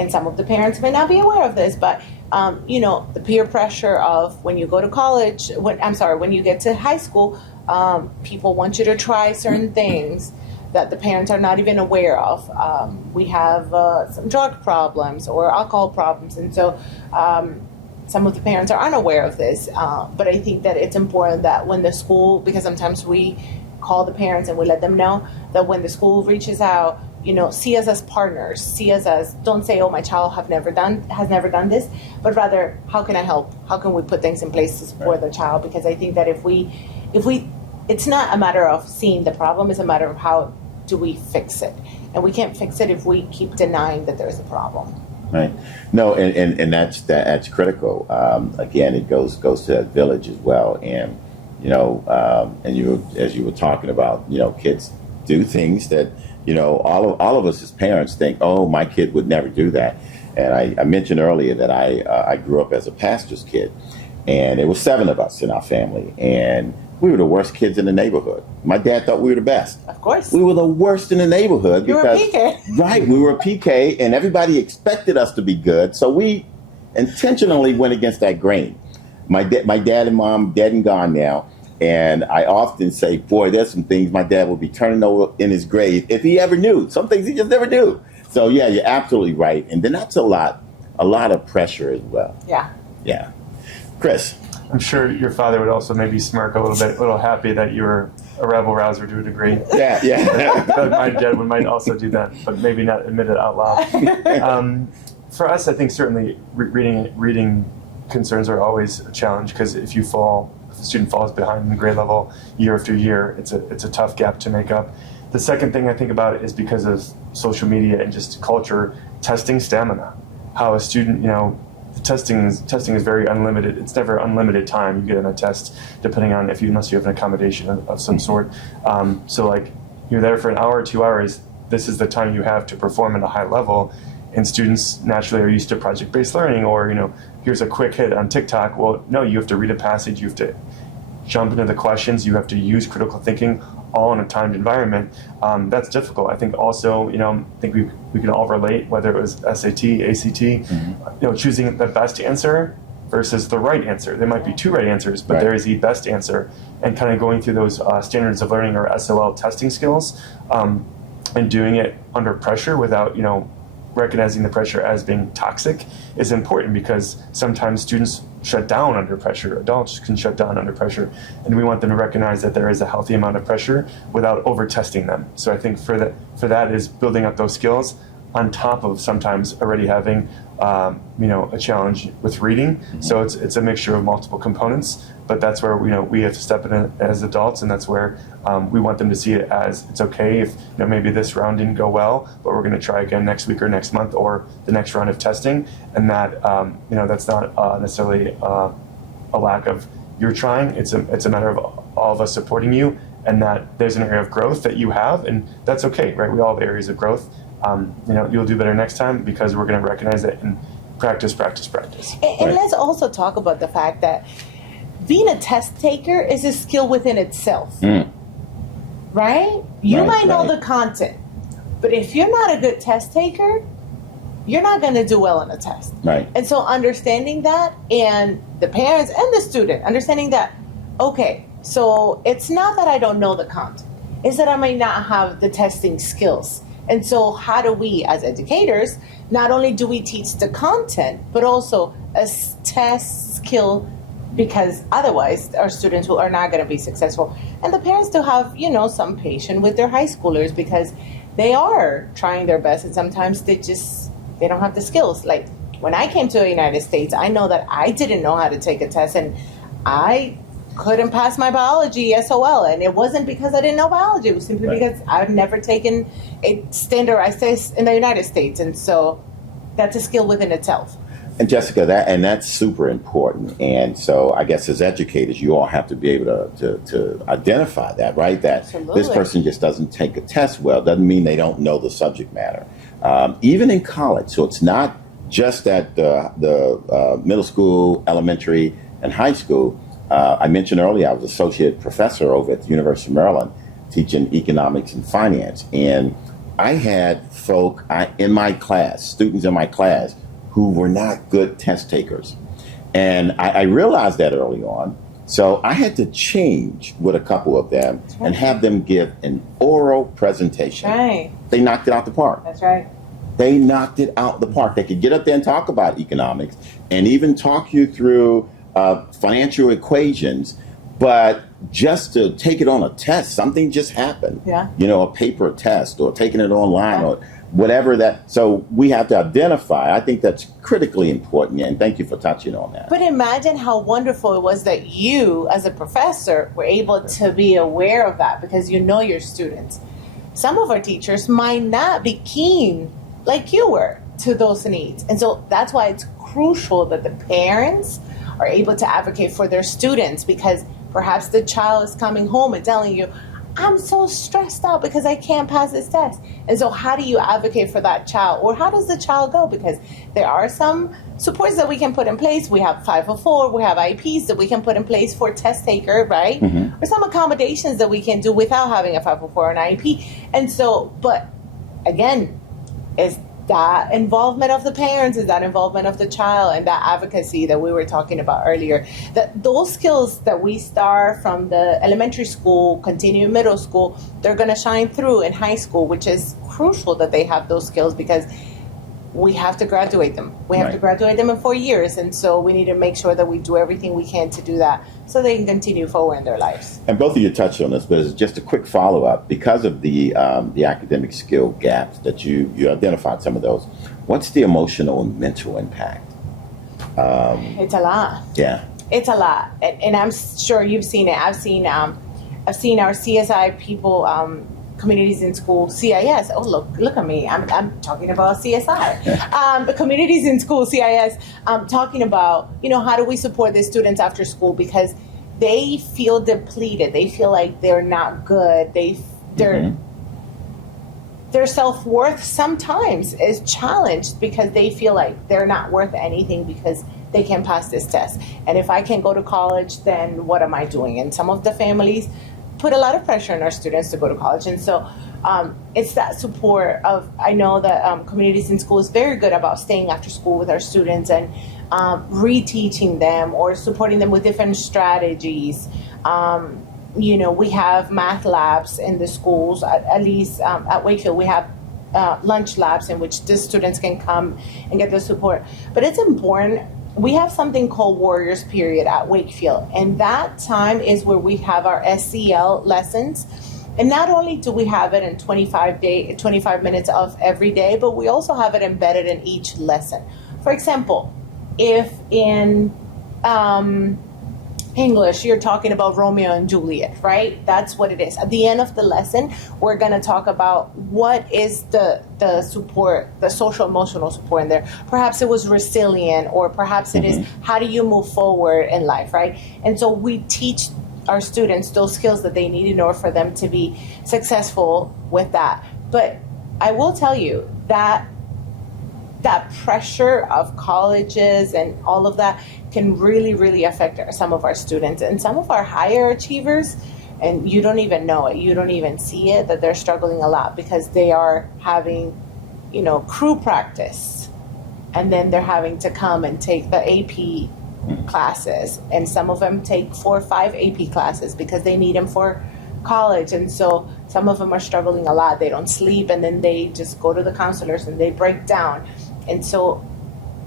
some of the parents may not be aware of this, but the peer pressure of when you go to college, when you get to high school, people want you to try certain things that the parents are not even aware of. We have some drug problems or alcohol problems, and so some of the parents are unaware of this. But I think that it's important that when the school, because sometimes we call the parents and we let them know that when the school reaches out, see us as partners, see us as, don't say, oh, my child has never done this, but rather, how can I help? How can we put things in place to support the child? Because I think that if we, it's not a matter of seeing the problem, it's a matter of how do we fix it? And we can't fix it if we keep denying that there's a problem. Right. No, and that's critical. Again, it goes to that village as well. And, as you were talking about, kids do things that, all of us as parents think, oh, my kid would never do that. And I mentioned earlier that I grew up as a pastor's kid, and there were 7 of us in our family, and we were the worst kids in the neighborhood. My dad thought we were the best. Of course. We were the worst in the neighborhood because you were PK. Right, we were PK, and everybody expected us to be good, so we intentionally went against that grain. My dad and mom dead and gone now. And I often say, boy, there's some things my dad would be turning over in his grave if he ever knew. Some things he just never knew. So, yeah, you're absolutely right. And then that's a lot of pressure as well. Yeah. Yeah. Chris. I'm sure your father would also maybe smirk a little happy that you were a rebel rouser to a degree. Yeah. But my dad might also do that, but maybe not admit it out loud. For us, I think certainly reading concerns are always a challenge, because if the student falls behind in the grade level year after year, it's a tough gap to make up. The second thing I think about is because of social media and just culture, testing stamina. How a student, testing is very unlimited. It's never unlimited time you get in a test, depending on unless you have an accommodation of some sort. So like, you're there for an hour or 2 hours. This is the time you have to perform at a high level. And students naturally are used to project-based learning, or here's a quick hit on TikTok. Well, no, you have to read a passage, you have to jump into the questions, you have to use critical thinking, all in a timed environment. That's difficult. I think also, I think we can all relate, whether it was SAT, ACT, choosing the best answer versus the right answer. There might be 2 right answers, but there is the best answer, and kind of going through those standards of learning, or SOL testing skills, and doing it under pressure without, recognizing the pressure as being toxic is important, because sometimes students shut down under pressure. Adults can shut down under pressure, and we want them to recognize that there is a healthy amount of pressure without over testing them. So I think for that is building up those skills on top of sometimes already having a challenge with reading. So it's a mixture of multiple components, but that's where we have to step in as adults, and that's where we want them to see it as it's okay if maybe this round didn't go well, but we're going to try again next week or next month or the next round of testing, and that that's not necessarily a lack of you're trying. It's a matter of all of us supporting you, and that there's an area of growth that you have, and that's okay, right? We all have areas of growth. You'll do better next time because we're going to recognize it and practice. And let's also talk about the fact that being a test taker is a skill within itself, right? You might know the content, but if you're not a good test taker, you're not going to do well on a test. Right. And so understanding that, and the parents and the student understanding that, okay, so it's not that I don't know the content, it's that I may not have the testing skills. And so how do we, as educators, not only do we teach the content, but also a test skill, because otherwise our students are not going to be successful. And the parents do have, some patience with their high schoolers, because they are trying their best, and sometimes they don't have the skills. Like when I came to the United States, I know that I didn't know how to take a test, and I couldn't pass my biology SOL, and it wasn't because I didn't know biology. It was simply because I've never taken a standardized test in the United States, and so that's a skill within itself. And Jessica, that's super important. And so I guess as educators, you all have to be able to identify that, right? That Absolutely. This person just doesn't take a test well. Doesn't mean they don't know the subject matter. Even in college, so it's not just at the middle school, elementary, and high school. I mentioned earlier I was associate professor over at the University of Maryland teaching economics and finance. And I had students in my class, who were not good test takers. And I realized that early on. So I had to change with a couple of them and have them give an oral presentation. Right. They knocked it out the park. That's right. They knocked it out the park. They could get up there and talk about economics and even talk you through financial equations, but just to take it on a test. Something just happened. Yeah. A paper test or taking it online Yeah. or whatever that. So we have to identify. I think that's critically important. And thank you for touching on that. But imagine how wonderful it was that you, as a professor, were able to be aware of that because you know your students. Some of our teachers might not be keen like you were to those needs. And so that's why it's crucial that the parents are able to advocate for their students, because perhaps the child is coming home and telling you, I'm so stressed out because I can't pass this test. And so how do you advocate for that child? Or how does the child go? Because there are some supports that we can put in place. We have 504, we have IEPs that we can put in place for test taker, right? Or some accommodations that we can do without having a 504 or an IEP. And so, but again, is that involvement of the parents, is that involvement of the child, and that advocacy that we were talking about earlier, that those skills that we start from the elementary school, continue in middle school, they're going to shine through in high school, which is crucial that they have those skills because we have to graduate them. We have to graduate them in 4 years. And so we need to make sure that we do everything we can to do that so they can continue forward in their lives. And both of you touched on this, but it's just a quick follow-up. Because of the academic skill gaps that you identified some of those, what's the emotional and mental impact? It's a lot. Yeah. It's a lot. And I'm sure you've seen it. I've seen our CSI people, communities in school, CIS. Oh, look at me. I'm talking about CSI. The communities in school, CIS, talking about, how do we support the students after school because they feel depleted. They feel like they're not good. Their self-worth sometimes is challenged because they feel like they're not worth anything because they can pass this test. And if I can go to college, then what am I doing? And some of the families put a lot of pressure on our students to go to college. And so it's that support of, I know that communities in school is very good about staying after school with our students and reteaching them or supporting them with different strategies. We have math labs in the schools, at least at Wakefield, we have lunch labs in which the students can come and get the support. But it's important. We have something called Warriors Period at Wakefield, and that time is where we have our SEL lessons. And not only do we have it in 25 minutes of every day, but we also have it embedded in each lesson. For example, if in English, you're talking about Romeo and Juliet, right? That's what it is. At the end of the lesson, we're going to talk about what is the support, the social emotional support in there. Perhaps it was resilient, or perhaps it is how do you move forward in life, right? And so we teach our students those skills that they need in order for them to be successful with that. But I will tell you that pressure of colleges and all of that can really, really affect some of our students and some of our higher achievers. And you don't even know it. You don't even see it, that they're struggling a lot because they are having, crew practice. And then they're having to come and take the AP classes. And some of them take 4 or 5 AP classes because they need them for college. And so some of them are struggling a lot. They don't sleep, and then they just go to the counselors and they break down. And so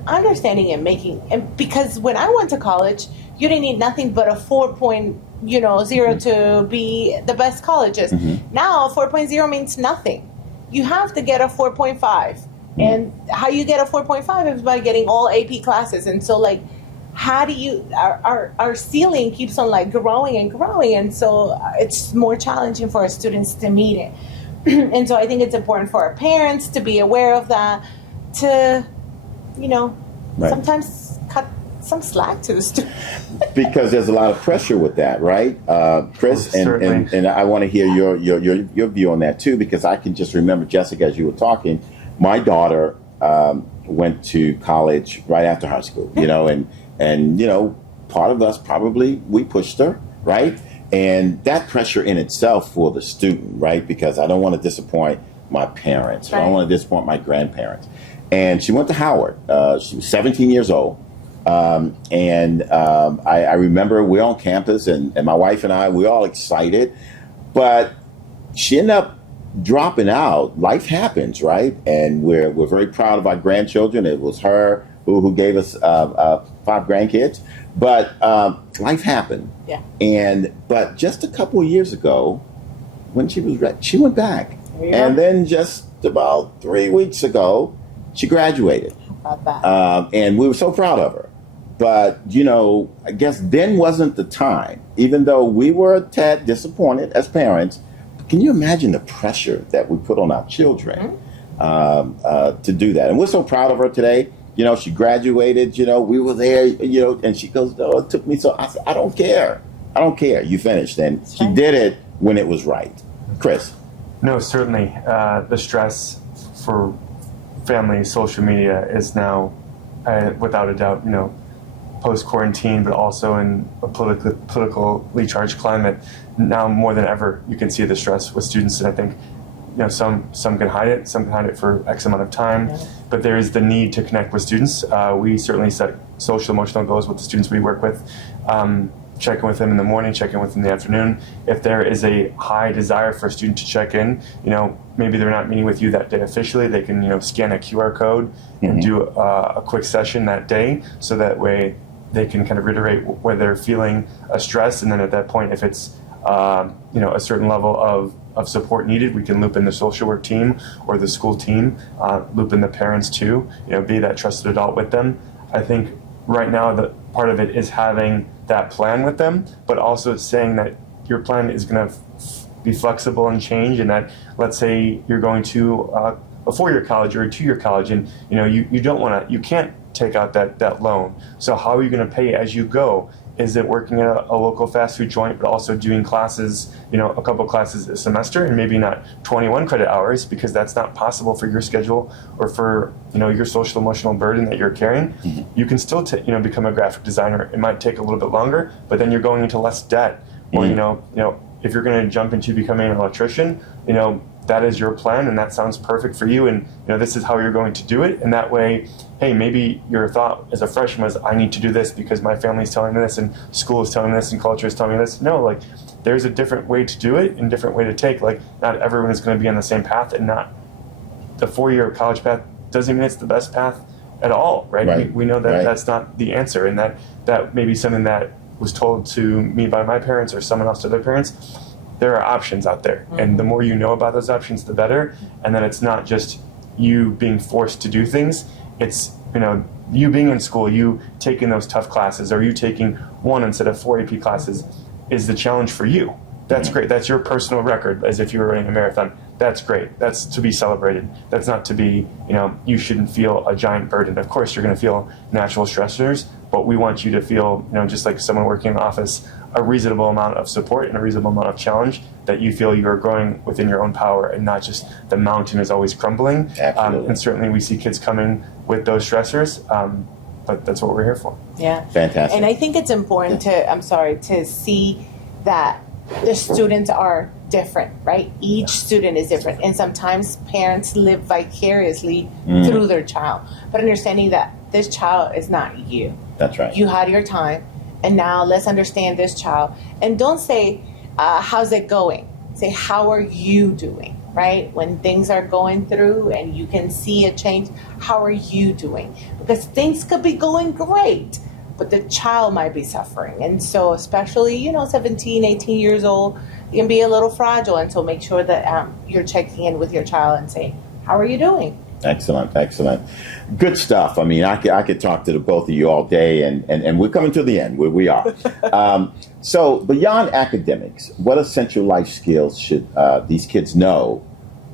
understanding and because when I went to college, you didn't need nothing but a 4.0 to be the best colleges. Now 4.0 means nothing. You have to get a 4.5. And how you get a 4.5 is by getting all AP classes. And so how do you, our ceiling keeps on growing and growing. And so it's more challenging for our students to meet it. And so I think it's important for our parents to be aware of that, to, sometimes cut some slack to the students. Because there's a lot of pressure with that, right, Chris? And I want to hear your view on that too, because I can just remember, Jessica, as you were talking, my daughter went to college right after high school, and part of us probably, we pushed her, right? And that pressure in itself for the student, right? Because I don't want to disappoint my parents. Right. I don't want to disappoint my grandparents. And she went to Howard. She was 17 years old. I remember we were on campus, and my wife and I, we were all excited. But she ended up dropping out. Life happens, right? And we're very proud of our grandchildren. It was her who gave us 5 grandkids. But life happened. Yeah. But just a couple of years ago, when she was ready, she went back. And then just about 3 weeks ago, she graduated. How about that? And we were so proud of her. But, I guess then wasn't the time, even though we were a tad disappointed as parents. Can you imagine the pressure that we put on our children to do that? And we're so proud of her today. She graduated, we were there, and she goes, oh, it took me so. I said, I don't care. You finished. And she did it when it was right. Chris. No, certainly. The stress for family, social media is now, without a doubt, post-quarantine, but also in a politically charged climate, now more than ever, you can see the stress with students. And I think, some can hide it, some can hide it for X amount of time, but there is the need to connect with students. We certainly set social emotional goals with the students we work with. Check in with them in the morning, check in with them in the afternoon. If there is a high desire for a student to check in, maybe they're not meeting with you that day officially, they can, scan a QR code and do a quick session that day, so that way they can kind of reiterate where they're feeling a stress. And then at that point, if it's, a certain level of support needed, we can loop in the social work team or the school team, loop in the parents too, be that trusted adult with them. I think right now, the part of it is having that plan with them, but also saying that your plan is going to be flexible and change, and that, let's say you're going to a 4-year college or a 2-year college, and you can't take out that loan. So how are you going to pay as you go? Is it working at a local fast food joint, but also doing classes, a couple classes a semester, and maybe not 21 credit hours, because that's not possible for your schedule or for, your social emotional burden that you're carrying. You can still, become a graphic designer. It might take a little bit longer, but then you're going into less debt. Or, if you're going to jump into becoming an electrician, that is your plan, and that sounds perfect for you, and this is how you're going to do it. And that way, hey, maybe your thought as a freshman was, I need to do this because my family's telling me this, and school is telling me this, and culture is telling me this. No, there's a different way to do it and a different way to take. Not everyone is going to be on the same path, and not the 4-year college path doesn't mean it's the best path at all, right? We know that that's not the answer, and that may be something that was told to me by my parents or someone else to their parents. There are options out there, and the more you know about those options, the better. And then it's not just you being forced to do things. It's, you being in school, you taking those tough classes, or you taking 1 instead of 4 AP classes is the challenge for you. That's great. That's your personal record, as if you were running a marathon. That's great. That's to be celebrated. That's not to be, you shouldn't feel a giant burden. Of course, you're going to feel natural stressors, but we want you to feel, just like someone working in the office, a reasonable amount of support and a reasonable amount of challenge, that you feel you are growing within your own power, and not just the mountain is always crumbling. And certainly we see kids coming with those stressors, but that's what we're here for. Yeah. Fantastic. And I think it's important to see that the students are different, right? Each student is different. And sometimes parents live vicariously through their child, but understanding that this child is not you. That's right. You had your time, and now let's understand this child. And don't say, how's it going? Say, how are you doing, right? When things are going through and you can see a change, how are you doing? Because things could be going great, but the child might be suffering. And so especially, 17, 18 years old, you can be a little fragile. And so make sure that you're checking in with your child and saying, how are you doing? Excellent. Good stuff. I mean, I could talk to the both of you all day, and we're coming to the end where we are. So beyond academics, what essential life skills should these kids know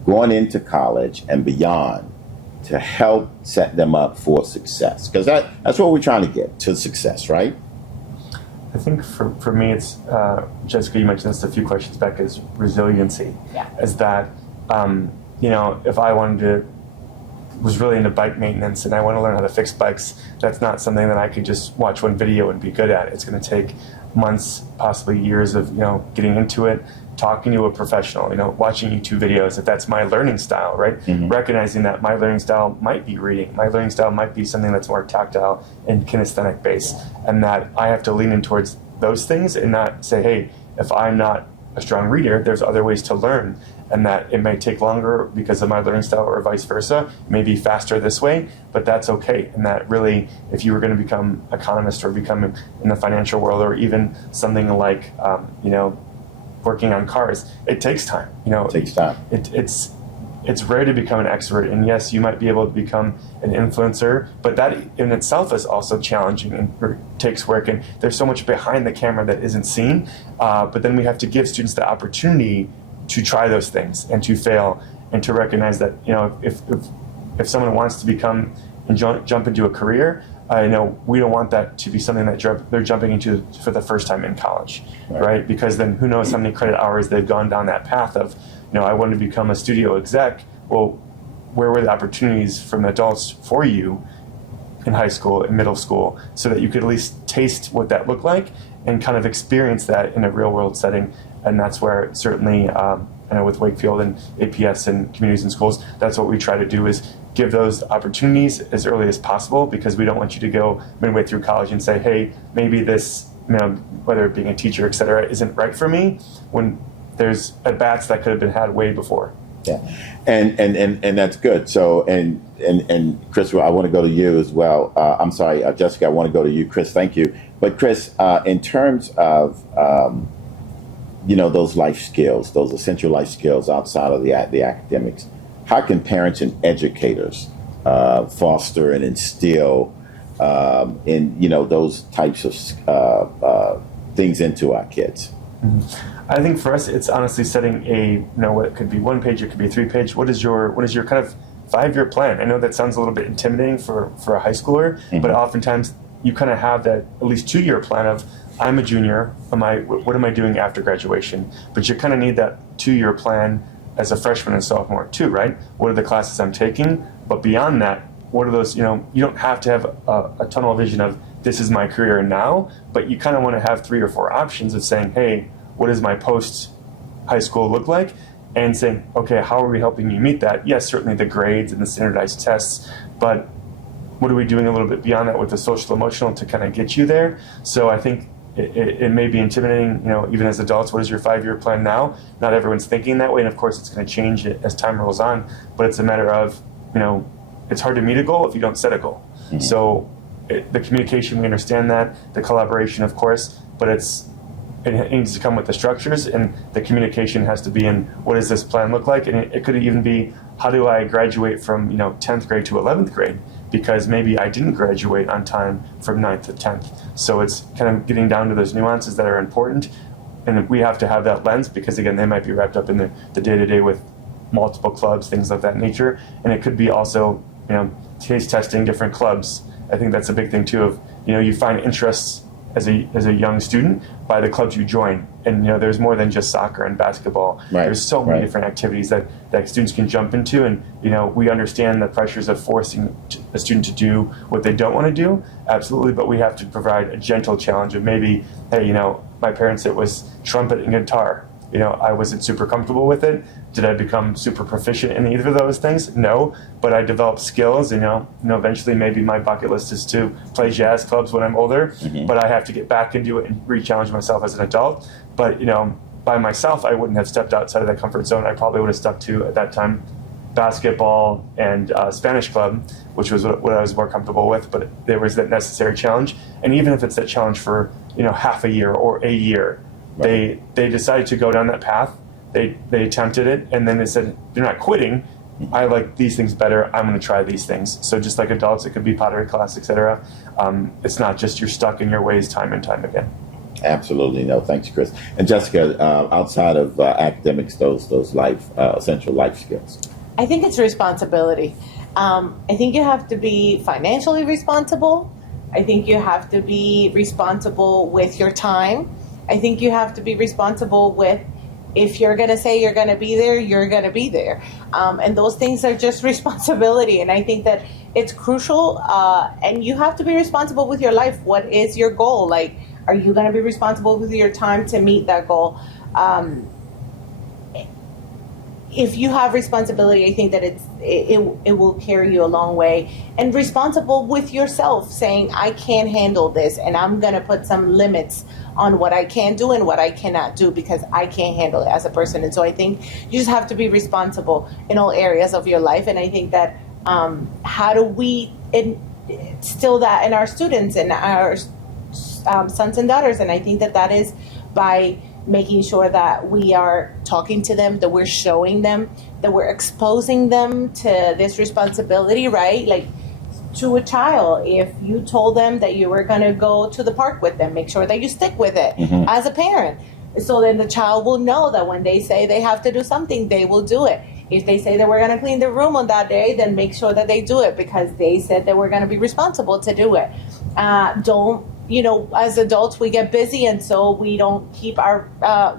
going into college and beyond to help set them up for success? Because that's what we're trying to get to, success, right? I think for me, it's, Jessica, you mentioned this a few questions back, is resiliency. Yeah. Is that, if I was really into bike maintenance and I want to learn how to fix bikes, that's not something that I could just watch one video and be good at. It's going to take months, possibly years of, getting into it, talking to a professional, watching YouTube videos, if that's my learning style, right? Recognizing that my learning style might be reading, my learning style might be something that's more tactile and kinesthetic based, and that I have to lean in towards those things and not say, hey, if I'm not a strong reader, there's other ways to learn. and that it may take longer because of my learning style or vice versa, maybe faster this way, but that's okay. And that really, if you were going to become an economist or become in the financial world, or even something like, working on cars, it takes time. It takes time. It's rare to become an expert, and yes, you might be able to become an influencer, but that in itself is also challenging and takes work, and there's so much behind the camera that isn't seen, but then we have to give students the opportunity to try those things and to fail, and to recognize that, if someone wants to become and jump into a career, we don't want that to be something that they're jumping into for the first time in college, right? Because then who knows how many credit hours they've gone down that path of, I want to become a studio exec. Well, where were the opportunities from adults for you in high school and middle school, so that you could at least taste what that looked like and kind of experience that in a real world setting? And that's where certainly, with Wakefield and APS and communities and schools, that's what we try to do, is give those opportunities as early as possible, because we don't want you to go midway through college and say, hey, maybe this, whether it being a teacher, et cetera, isn't right for me, when there's at-bats that could have been had way before. Yeah, and that's good. So, and Chris, I want to go to you as well. I'm sorry, Jessica, I want to go to you. Chris, thank you. But Chris, in terms of those life skills, those essential life skills outside of the academics, how can parents and educators foster and instill in those types of things into our kids? Mm-hmm. I think for us, it's honestly setting what could be 1 page, it could be 3 page. What is your kind of 5-year plan? I know that sounds a little bit intimidating for a high schooler, mm-hmm. but oftentimes you kind of have that at least 2-year plan of, I'm a junior, what am I doing after graduation? But you kind of need that 2-year plan as a freshman and sophomore too, right? What are the classes I'm taking? But beyond that, what are those, you don't have to have a tunnel vision of, this is my career now, but you kind of want to have 3 or 4 options of saying, hey, what does my post high school look like? And saying, okay, how are we helping you meet that? Yes, certainly the grades and the standardized tests, but what are we doing a little bit beyond that with the social emotional to kind of get you there? So I think it may be intimidating, even as adults. What is your 5-year plan now? Not everyone's thinking that way, and of course it's going to change as time rolls on, but it's a matter of, it's hard to meet a goal if you don't set a goal. Mm-hmm. So the communication, we understand that, the collaboration, of course, but it needs to come with the structures, and the communication has to be in, what does this plan look like? And it could even be, how do I graduate from 10th grade to 11th grade? Because maybe I didn't graduate on time from 9th to 10th. So it's kind of getting down to those nuances that are important, and we have to have that lens, because again, they might be wrapped up in the day-to-day with multiple clubs, things of that nature. And it could be also, taste testing different clubs. I think that's a big thing too, of, you find interests as a young student by the clubs you join. And there's more than just soccer and basketball. Right. There's so many different activities that students can jump into, and we understand the pressures of forcing a student to do what they don't want to do, absolutely, but we have to provide a gentle challenge of, maybe, hey, my parents, it was trumpet and guitar. I wasn't super comfortable with it. Did I become super proficient in either of those things? No, but I developed skills. Eventually maybe my bucket list is to play jazz clubs when I'm older, mm-hmm. but I have to get back into it and re-challenge myself as an adult. But, by myself, I wouldn't have stepped outside of that comfort zone. I probably would have stuck to, at that time, basketball and Spanish club, which was what I was more comfortable with, but there was that necessary challenge. And even if it's that challenge for, half a year or a year, right. They decided to go down that path. They attempted it, and then they said, they're not quitting. I like these things better. I'm going to try these things. So just like adults, it could be pottery class, etc. It's not just you're stuck in your ways time and time again. Absolutely. No, thanks, Chris. And Jessica, outside of academics, those essential life skills. I think it's responsibility. I think you have to be financially responsible. I think you have to be responsible with your time. I think you have to be responsible with, if you're going to say you're going to be there, you're going to be there. And those things are just responsibility. And I think that it's crucial. And you have to be responsible with your life. What is your goal? Like, are you going to be responsible with your time to meet that goal? if you have responsibility, I think that it will carry you a long way. And responsible with yourself, saying, I can't handle this, and I'm going to put some limits on what I can do and what I cannot do because I can't handle it as a person. And so I think you just have to be responsible in all areas of your life. And I think that how do we instill that in our students and our sons and daughters? And I think that is by making sure that we are talking to them, that we're showing them, that we're exposing them to this responsibility, right? Like, to a child, if you told them that you were going to go to the park with them, make sure that you stick with it as a parent. So then the child will know that when they say they have to do something, they will do it. If they say that we're going to clean the room on that day, then make sure that they do it because they said that we're going to be responsible to do it. As adults, we get busy, and so we don't keep our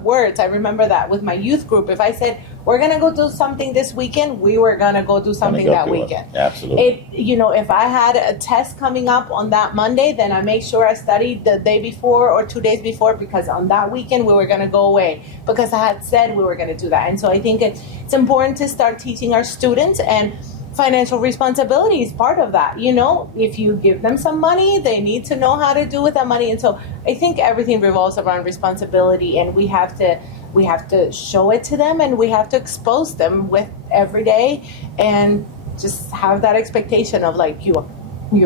words. I remember that with my youth group. If I said, we're going to go do something this weekend, we were going to go do something that weekend. Absolutely. If I had a test coming up on that Monday, then I make sure I studied the day before or 2 days before, because on that weekend we were going to go away because I had said we were going to do that. And so I think it's important to start teaching our students, and financial responsibility is part of that. If you give them some money, they need to know how to do with that money. And so I think everything revolves around responsibility, and we have to show it to them, and we have to expose them with every day, and just have that expectation of like, you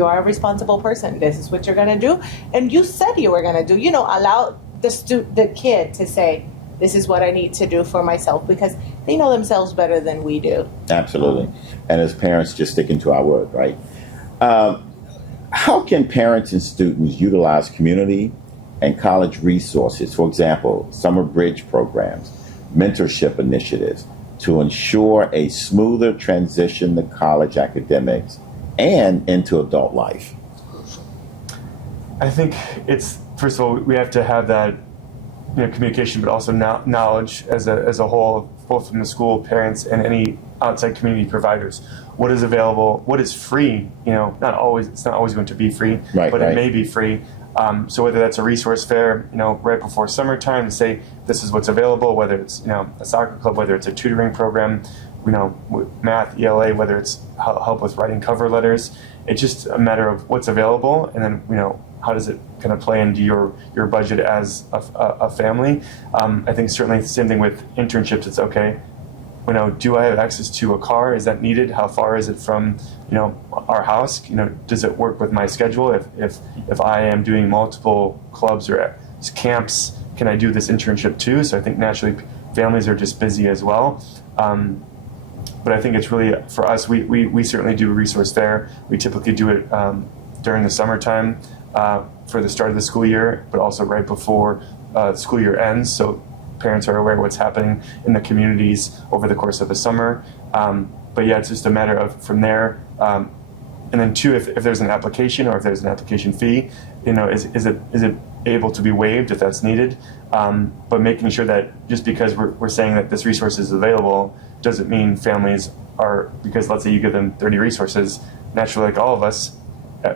are a responsible person. This is what you're going to do, and you said you were going to do. Allow the kid to say, this is what I need to do for myself, because they know themselves better than we do. Absolutely. And as parents, just sticking to our word, right? How can parents and students utilize community and college resources, for example, summer bridge programs, mentorship initiatives, to ensure a smoother transition to college academics and into adult life? I think it's, first of all, we have to have that communication, but also knowledge as a whole, both from the school, parents, and any outside community providers. What is available? What is free? It's not always going to be free, but it may be free. So whether that's a resource fair, right before summertime, to say this is what's available, whether it's a soccer club, whether it's a tutoring program, math, ELA, whether it's help with writing cover letters. It's just a matter of what's available, and then how does it kind of play into your budget as a family. I think certainly the same thing with internships. It's okay. Do I have access to a car? Is that needed? How far is it from our house? Does it work with my schedule? If I am doing multiple clubs or camps, can I do this internship too? So I think naturally families are just busy as well. But I think it's really, for us, we certainly do a resource fair. We typically do it during the summertime for the start of the school year, but also right before the school year ends, so parents are aware of what's happening in the communities over the course of the summer. But yeah, it's just a matter of from there. And then two, if there's an application or if there's an application fee, is it able to be waived if that's needed? But making sure that just because we're saying that this resource is available doesn't mean families are, because let's say you give them 30 resources, naturally, like all of us,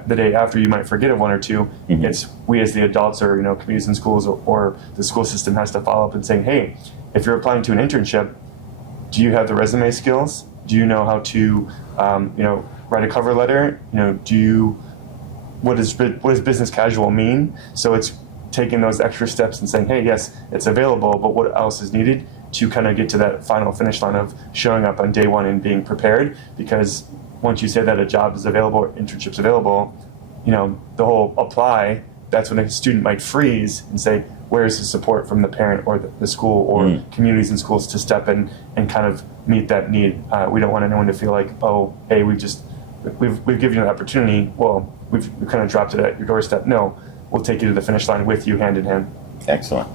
the day after you might forget of one or two. It's we as the adults or communities and schools or the school system has to follow up and saying, hey, if you're applying to an internship, do you have the resume skills? Do you know how to write a cover letter? What does business casual mean? So it's taking those extra steps and saying, hey, yes, it's available, but what else is needed to kind of get to that final finish line of showing up on day one and being prepared? Because once you say that a job is available or internship's available, the whole apply, that's when a student might freeze and say, where's the support from the parent or the school or communities and schools to step in and kind of meet that need? We don't want anyone to feel like, oh, hey, we've given you an opportunity. Well, we've kind of dropped it at your doorstep. No, we'll take you to the finish line with you hand in hand. Excellent.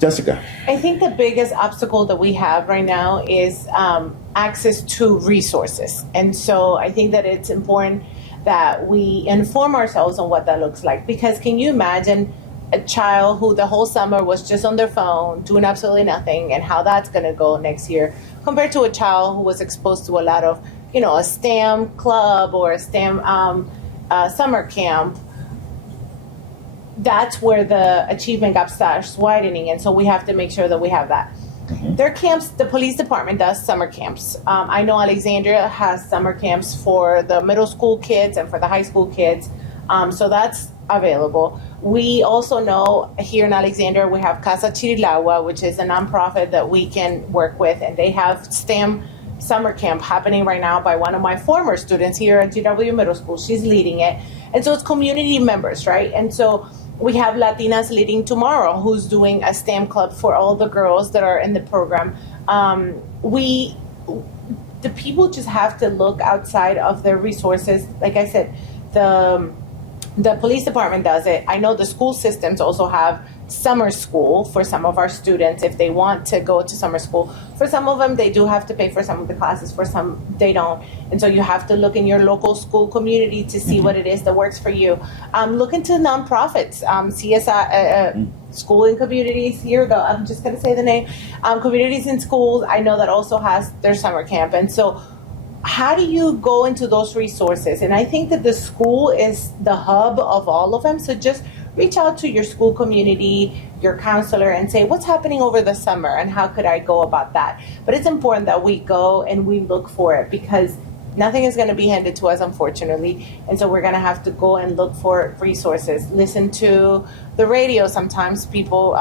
Jessica. I think the biggest obstacle that we have right now is access to resources. And so I think that it's important that we inform ourselves on what that looks like. Because can you imagine a child who the whole summer was just on their phone, doing absolutely nothing, and how that's going to go next year, compared to a child who was exposed to a lot of, a STEM club or a STEM summer camp? That's where the achievement gap starts widening. And so we have to make sure that we have that. Their camps, the police department does summer camps. I know Alexandria has summer camps for the middle school kids and for the high school kids. So that's available. We also know here in Alexandria, we have Casa Chirilagua, which is a nonprofit that we can work with, and they have STEM summer camp happening right now by one of my former students here at GW Middle School. She's leading it. And so it's community members, right? And so we have Latinas Leading Tomorrow, who's doing a STEM club for all the girls that are in the program. The people just have to look outside of their resources. Like I said, the police department does it. I know the school systems also have summer school for some of our students if they want to go to summer school. For some of them, they do have to pay for some of the classes. For some, they don't. And so you have to look in your local school community to see what it is that works for you. Look into nonprofits, CSI, School in Communities. Here we go. I'm just going to say the name. Communities in Schools, I know that also has their summer camp. And so how do you go into those resources? And I think that the school is the hub of all of them. So just reach out to your school community, your counselor, and say, what's happening over the summer and how could I go about that? But it's important that we go and we look for it because nothing is going to be handed to us, unfortunately. And so we're going to have to go and look for resources. Listen to the radio. Sometimes people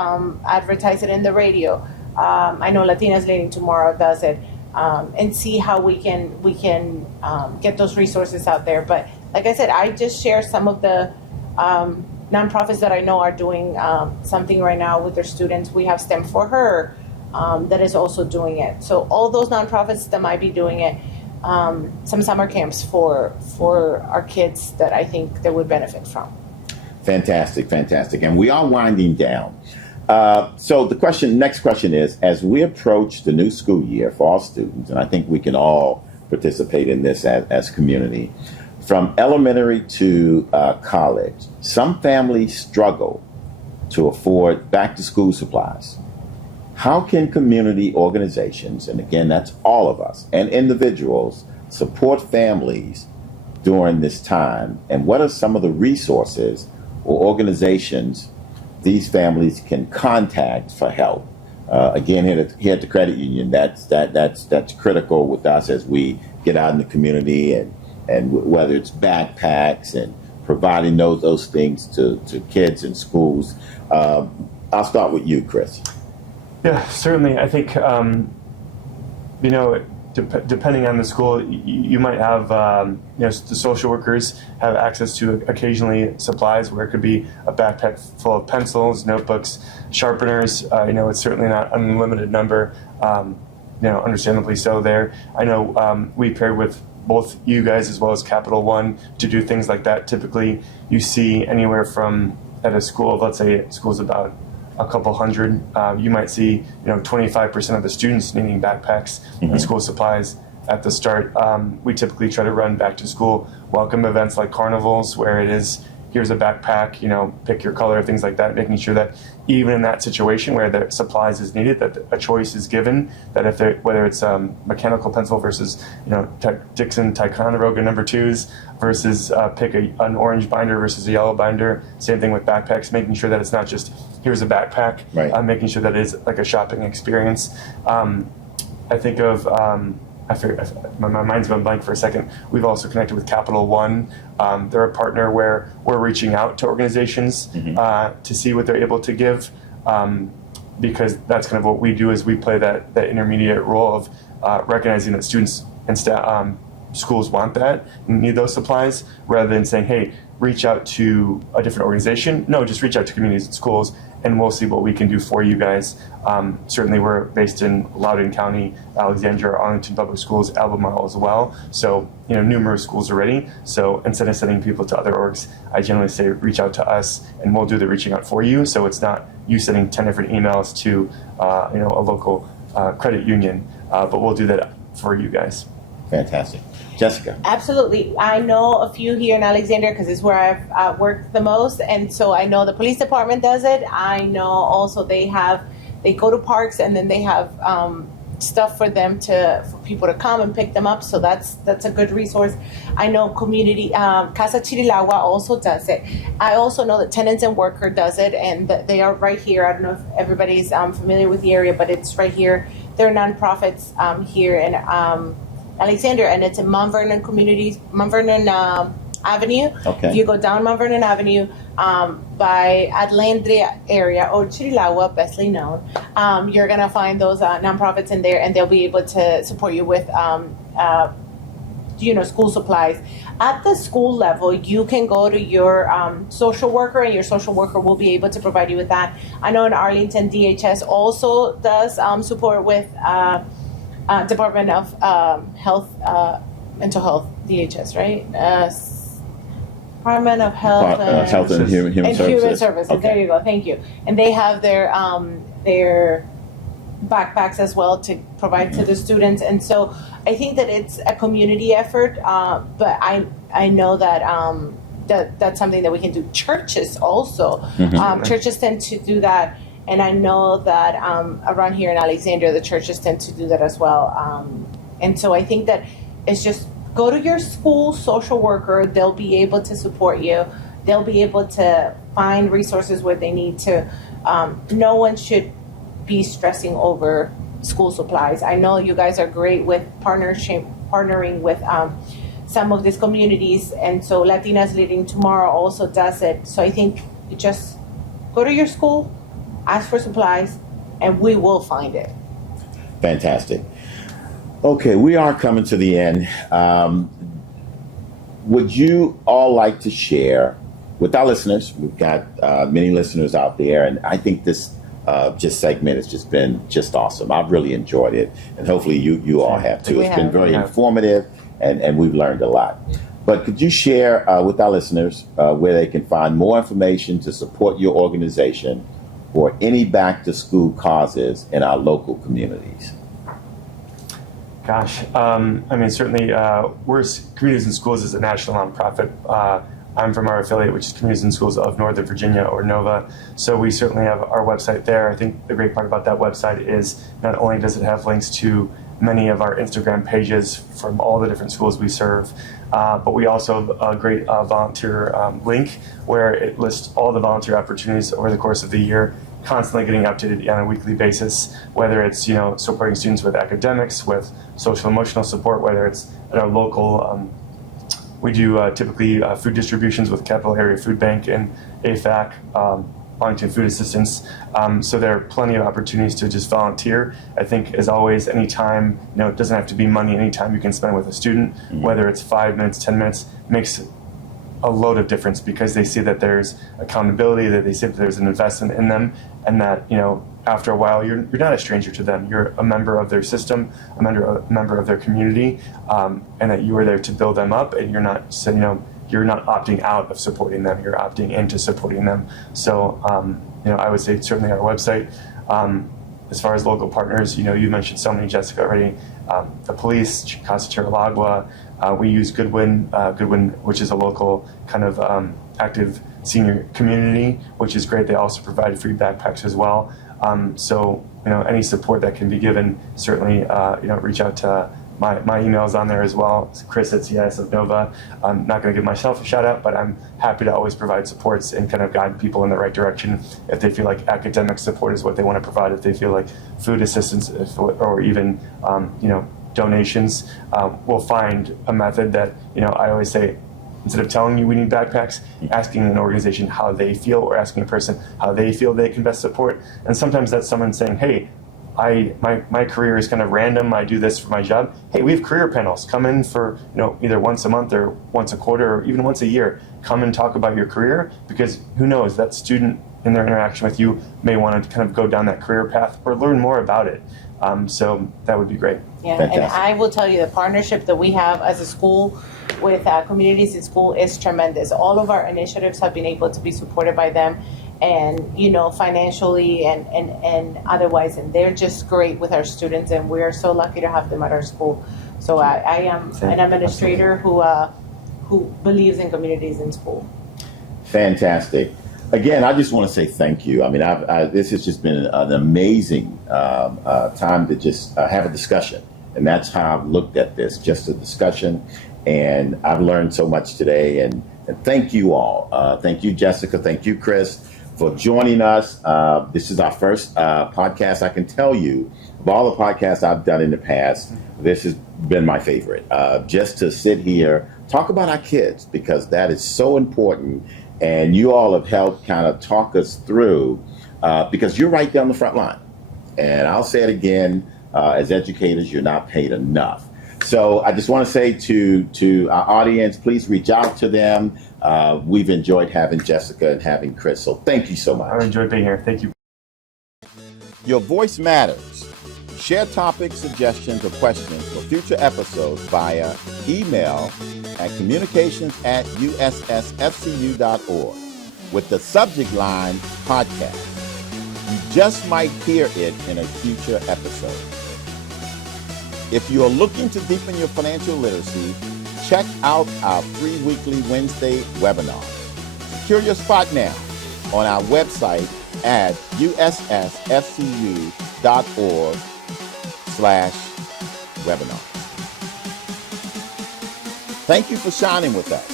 advertise it in the radio. I know Latinas Leading Tomorrow does it. And see how we can get those resources out there. But like I said, I just share some of the nonprofits that I know are doing something right now with their students. We have STEM for Her that is also doing it. So all those nonprofits that might be doing it, some summer camps for our kids that I think they would benefit from. Fantastic. And we are winding down. So the next question is, as we approach the new school year for all students, and I think we can all participate in this as community, from elementary to college, some families struggle to afford back to school supplies. How can community organizations, and again, that's all of us, and individuals, support families during this time? And what are some of the resources or organizations these families can contact for help? Again, here at the credit union, that's critical with us as we get out in the community, and whether it's backpacks and providing those things to kids in schools. I'll start with you, Chris. Yeah, certainly. I think depending on the school, you might have, the social workers have access to occasionally supplies where it could be a backpack full of pencils, notebooks, sharpeners. It's certainly not an unlimited number, understandably so there. I know we paired with both you guys as well as Capital One to do things like that. Typically, you see anywhere from, at a school, let's say school's about a couple hundred, you might see 25% of the students needing backpacks and school supplies at the start. We typically try to run back to school welcome events like carnivals where it is, here's a backpack, pick your color, things like that, making sure that even in that situation where the supplies is needed, that a choice is given, that whether it's mechanical pencil versus Dixon Ticonderoga number 2s versus pick an orange binder versus a yellow binder. Same thing with backpacks, making sure that it's not just here's a backpack, right. Making sure that it is like a shopping experience. I think of my mind's gone blank for a second. We've also connected with Capital One. They're a partner where we're reaching out to organizations to see what they're able to give, because that's kind of what we do is we play that intermediate role of recognizing that students and schools want that and need those supplies, rather than saying, hey, reach out to a different organization. No, just reach out to communities and schools, and we'll see what we can do for you guys. Certainly we're based in Loudoun County, Alexandria, Arlington Public Schools, Albemarle as well. So, numerous schools already. So instead of sending people to other orgs, I generally say reach out to us and we'll do the reaching out for you. So it's not you sending 10 different emails to, a local credit union, but we'll do that for you guys. Fantastic. Jessica. Absolutely. I know a few here in Alexandria because it's where I've worked the most. And so I know the police department does it. I know also they go to parks and then they have stuff for people to come and pick them up. So that's a good resource. I know community Casa Chirilagua also does it. I also know that Tenants and Worker does it, and that they are right here. I don't know if everybody's familiar with the area, but it's right here. They're nonprofits here in Alexandria, and it's in Mount Vernon Avenue. Okay. If you go down Mount Vernon Avenue by Atlandria area, or Chirilagua, bestly known, you're going to find those nonprofits in there, and they'll be able to support you with school supplies. At the school level, you can go to your social worker, and your social worker will be able to provide you with that. I know in Arlington, DHS also does support with Department of Health, Mental Health, DHS, right? Department of Health, Health and Human Services. Okay. There you go. Thank you. And they have their backpacks as well to provide to the students. And so I think that it's a community effort, but I know that that's something that we can do. Churches also, churches tend to do that, and I know that around here in Alexandria, the churches tend to do that as well. And so I think that it's just go to your school social worker. They'll be able to support you. They'll be able to find resources where they need to. No one should be stressing over school supplies. I know you guys are great with partnering with some of these communities, and so Latinas Leading Tomorrow also does it. So I think you just go to your school, ask for supplies, and we will find it. Fantastic. Okay, we are coming to the end. Would you all like to share with our listeners? We've got many listeners out there, and I think this segment has just been awesome. I've really enjoyed it, and hopefully you all have too. It's been very informative, and we've learned a lot. But could you share with our listeners where they can find more information to support your organization or any back-to-school causes in our local communities? Gosh, certainly we're Communities in Schools is a national nonprofit. I'm from our affiliate, which is Communities in Schools of Northern Virginia, or NOVA. So we certainly have our website there. I think the great part about that website is not only does it have links to many of our Instagram pages from all the different schools we serve, but we also have a great volunteer link where it lists all the volunteer opportunities over the course of the year, constantly getting updated on a weekly basis, whether it's supporting students with academics, with social emotional support, whether it's at our local we do typically food distributions with Capital Area Food Bank and AFAC, Washington Food Assistance. So there are plenty of opportunities to just volunteer. I think, as always, anytime, it doesn't have to be money, anytime you can spend with a student, whether it's 5 minutes, 10 minutes, makes a load of difference, because they see that there's accountability, that they see that there's an investment in them, and that, after a while, you're not a stranger to them. You're a member of their system, a member of their community, and that you are there to build them up, and you're not opting out of supporting them. You're opting into supporting them. So, I would say certainly our website. As far as local partners, you mentioned so many, Jessica, already. The police, Casa Chirilagua. We use Goodwin, which is a local kind of active senior community, which is great. They also provide free backpacks as well. So, any support that can be given, certainly, reach out to my email's on there as well. It's Chris at CIS of Nova. I'm not going to give myself a shout out, but I'm happy to always provide supports and kind of guide people in the right direction if they feel like academic support is what they want to provide, if they feel like food assistance, or even, donations. We'll find a method that, I always say, instead of telling you we need backpacks, asking an organization how they feel, or asking a person how they feel they can best support. And sometimes that's someone saying, hey, my career is kind of random. I do this for my job. Hey, we have career panels. Come in for, either once a month or once a quarter or even once a year. Come and talk about your career, because who knows, that student in their interaction with you may want to kind of go down that career path or learn more about it. So that would be great. Yeah, Fantastic. And I will tell you, the partnership that we have as a school with Communities in School is tremendous. All of our initiatives have been able to be supported by them, and financially and otherwise, and they're just great with our students, and we are so lucky to have them at our school. So I am an administrator who believes in Communities in School. Fantastic. Again, I just want to say thank you. I mean, this has just been an amazing time to just have a discussion. And that's how I've looked at this, just a discussion. And I've learned so much today. And thank you all. Thank you, Jessica. Thank you, Chris, for joining us. This is our first podcast. I can tell you, of all the podcasts I've done in the past, this has been my favorite. Just to sit here, talk about our kids, because that is so important. And you all have helped kind of talk us through, because you're right there on the front line. And I'll say it again, as educators, you're not paid enough. So I just want to say to our audience, please reach out to them. We've enjoyed having Jessica and having Chris. So thank you so much. I enjoyed being here. Thank you. Your voice matters. Share topics, suggestions, or questions for future episodes via email at communications@ussfcu.org with the subject line podcast. You just might hear it in a future episode. If you are looking to deepen your financial literacy, check out our free weekly Wednesday webinar. Secure your spot now on our website at ussfcu.org/webinar. Thank you for shining with us.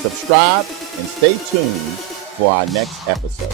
Subscribe and stay tuned for our next episode.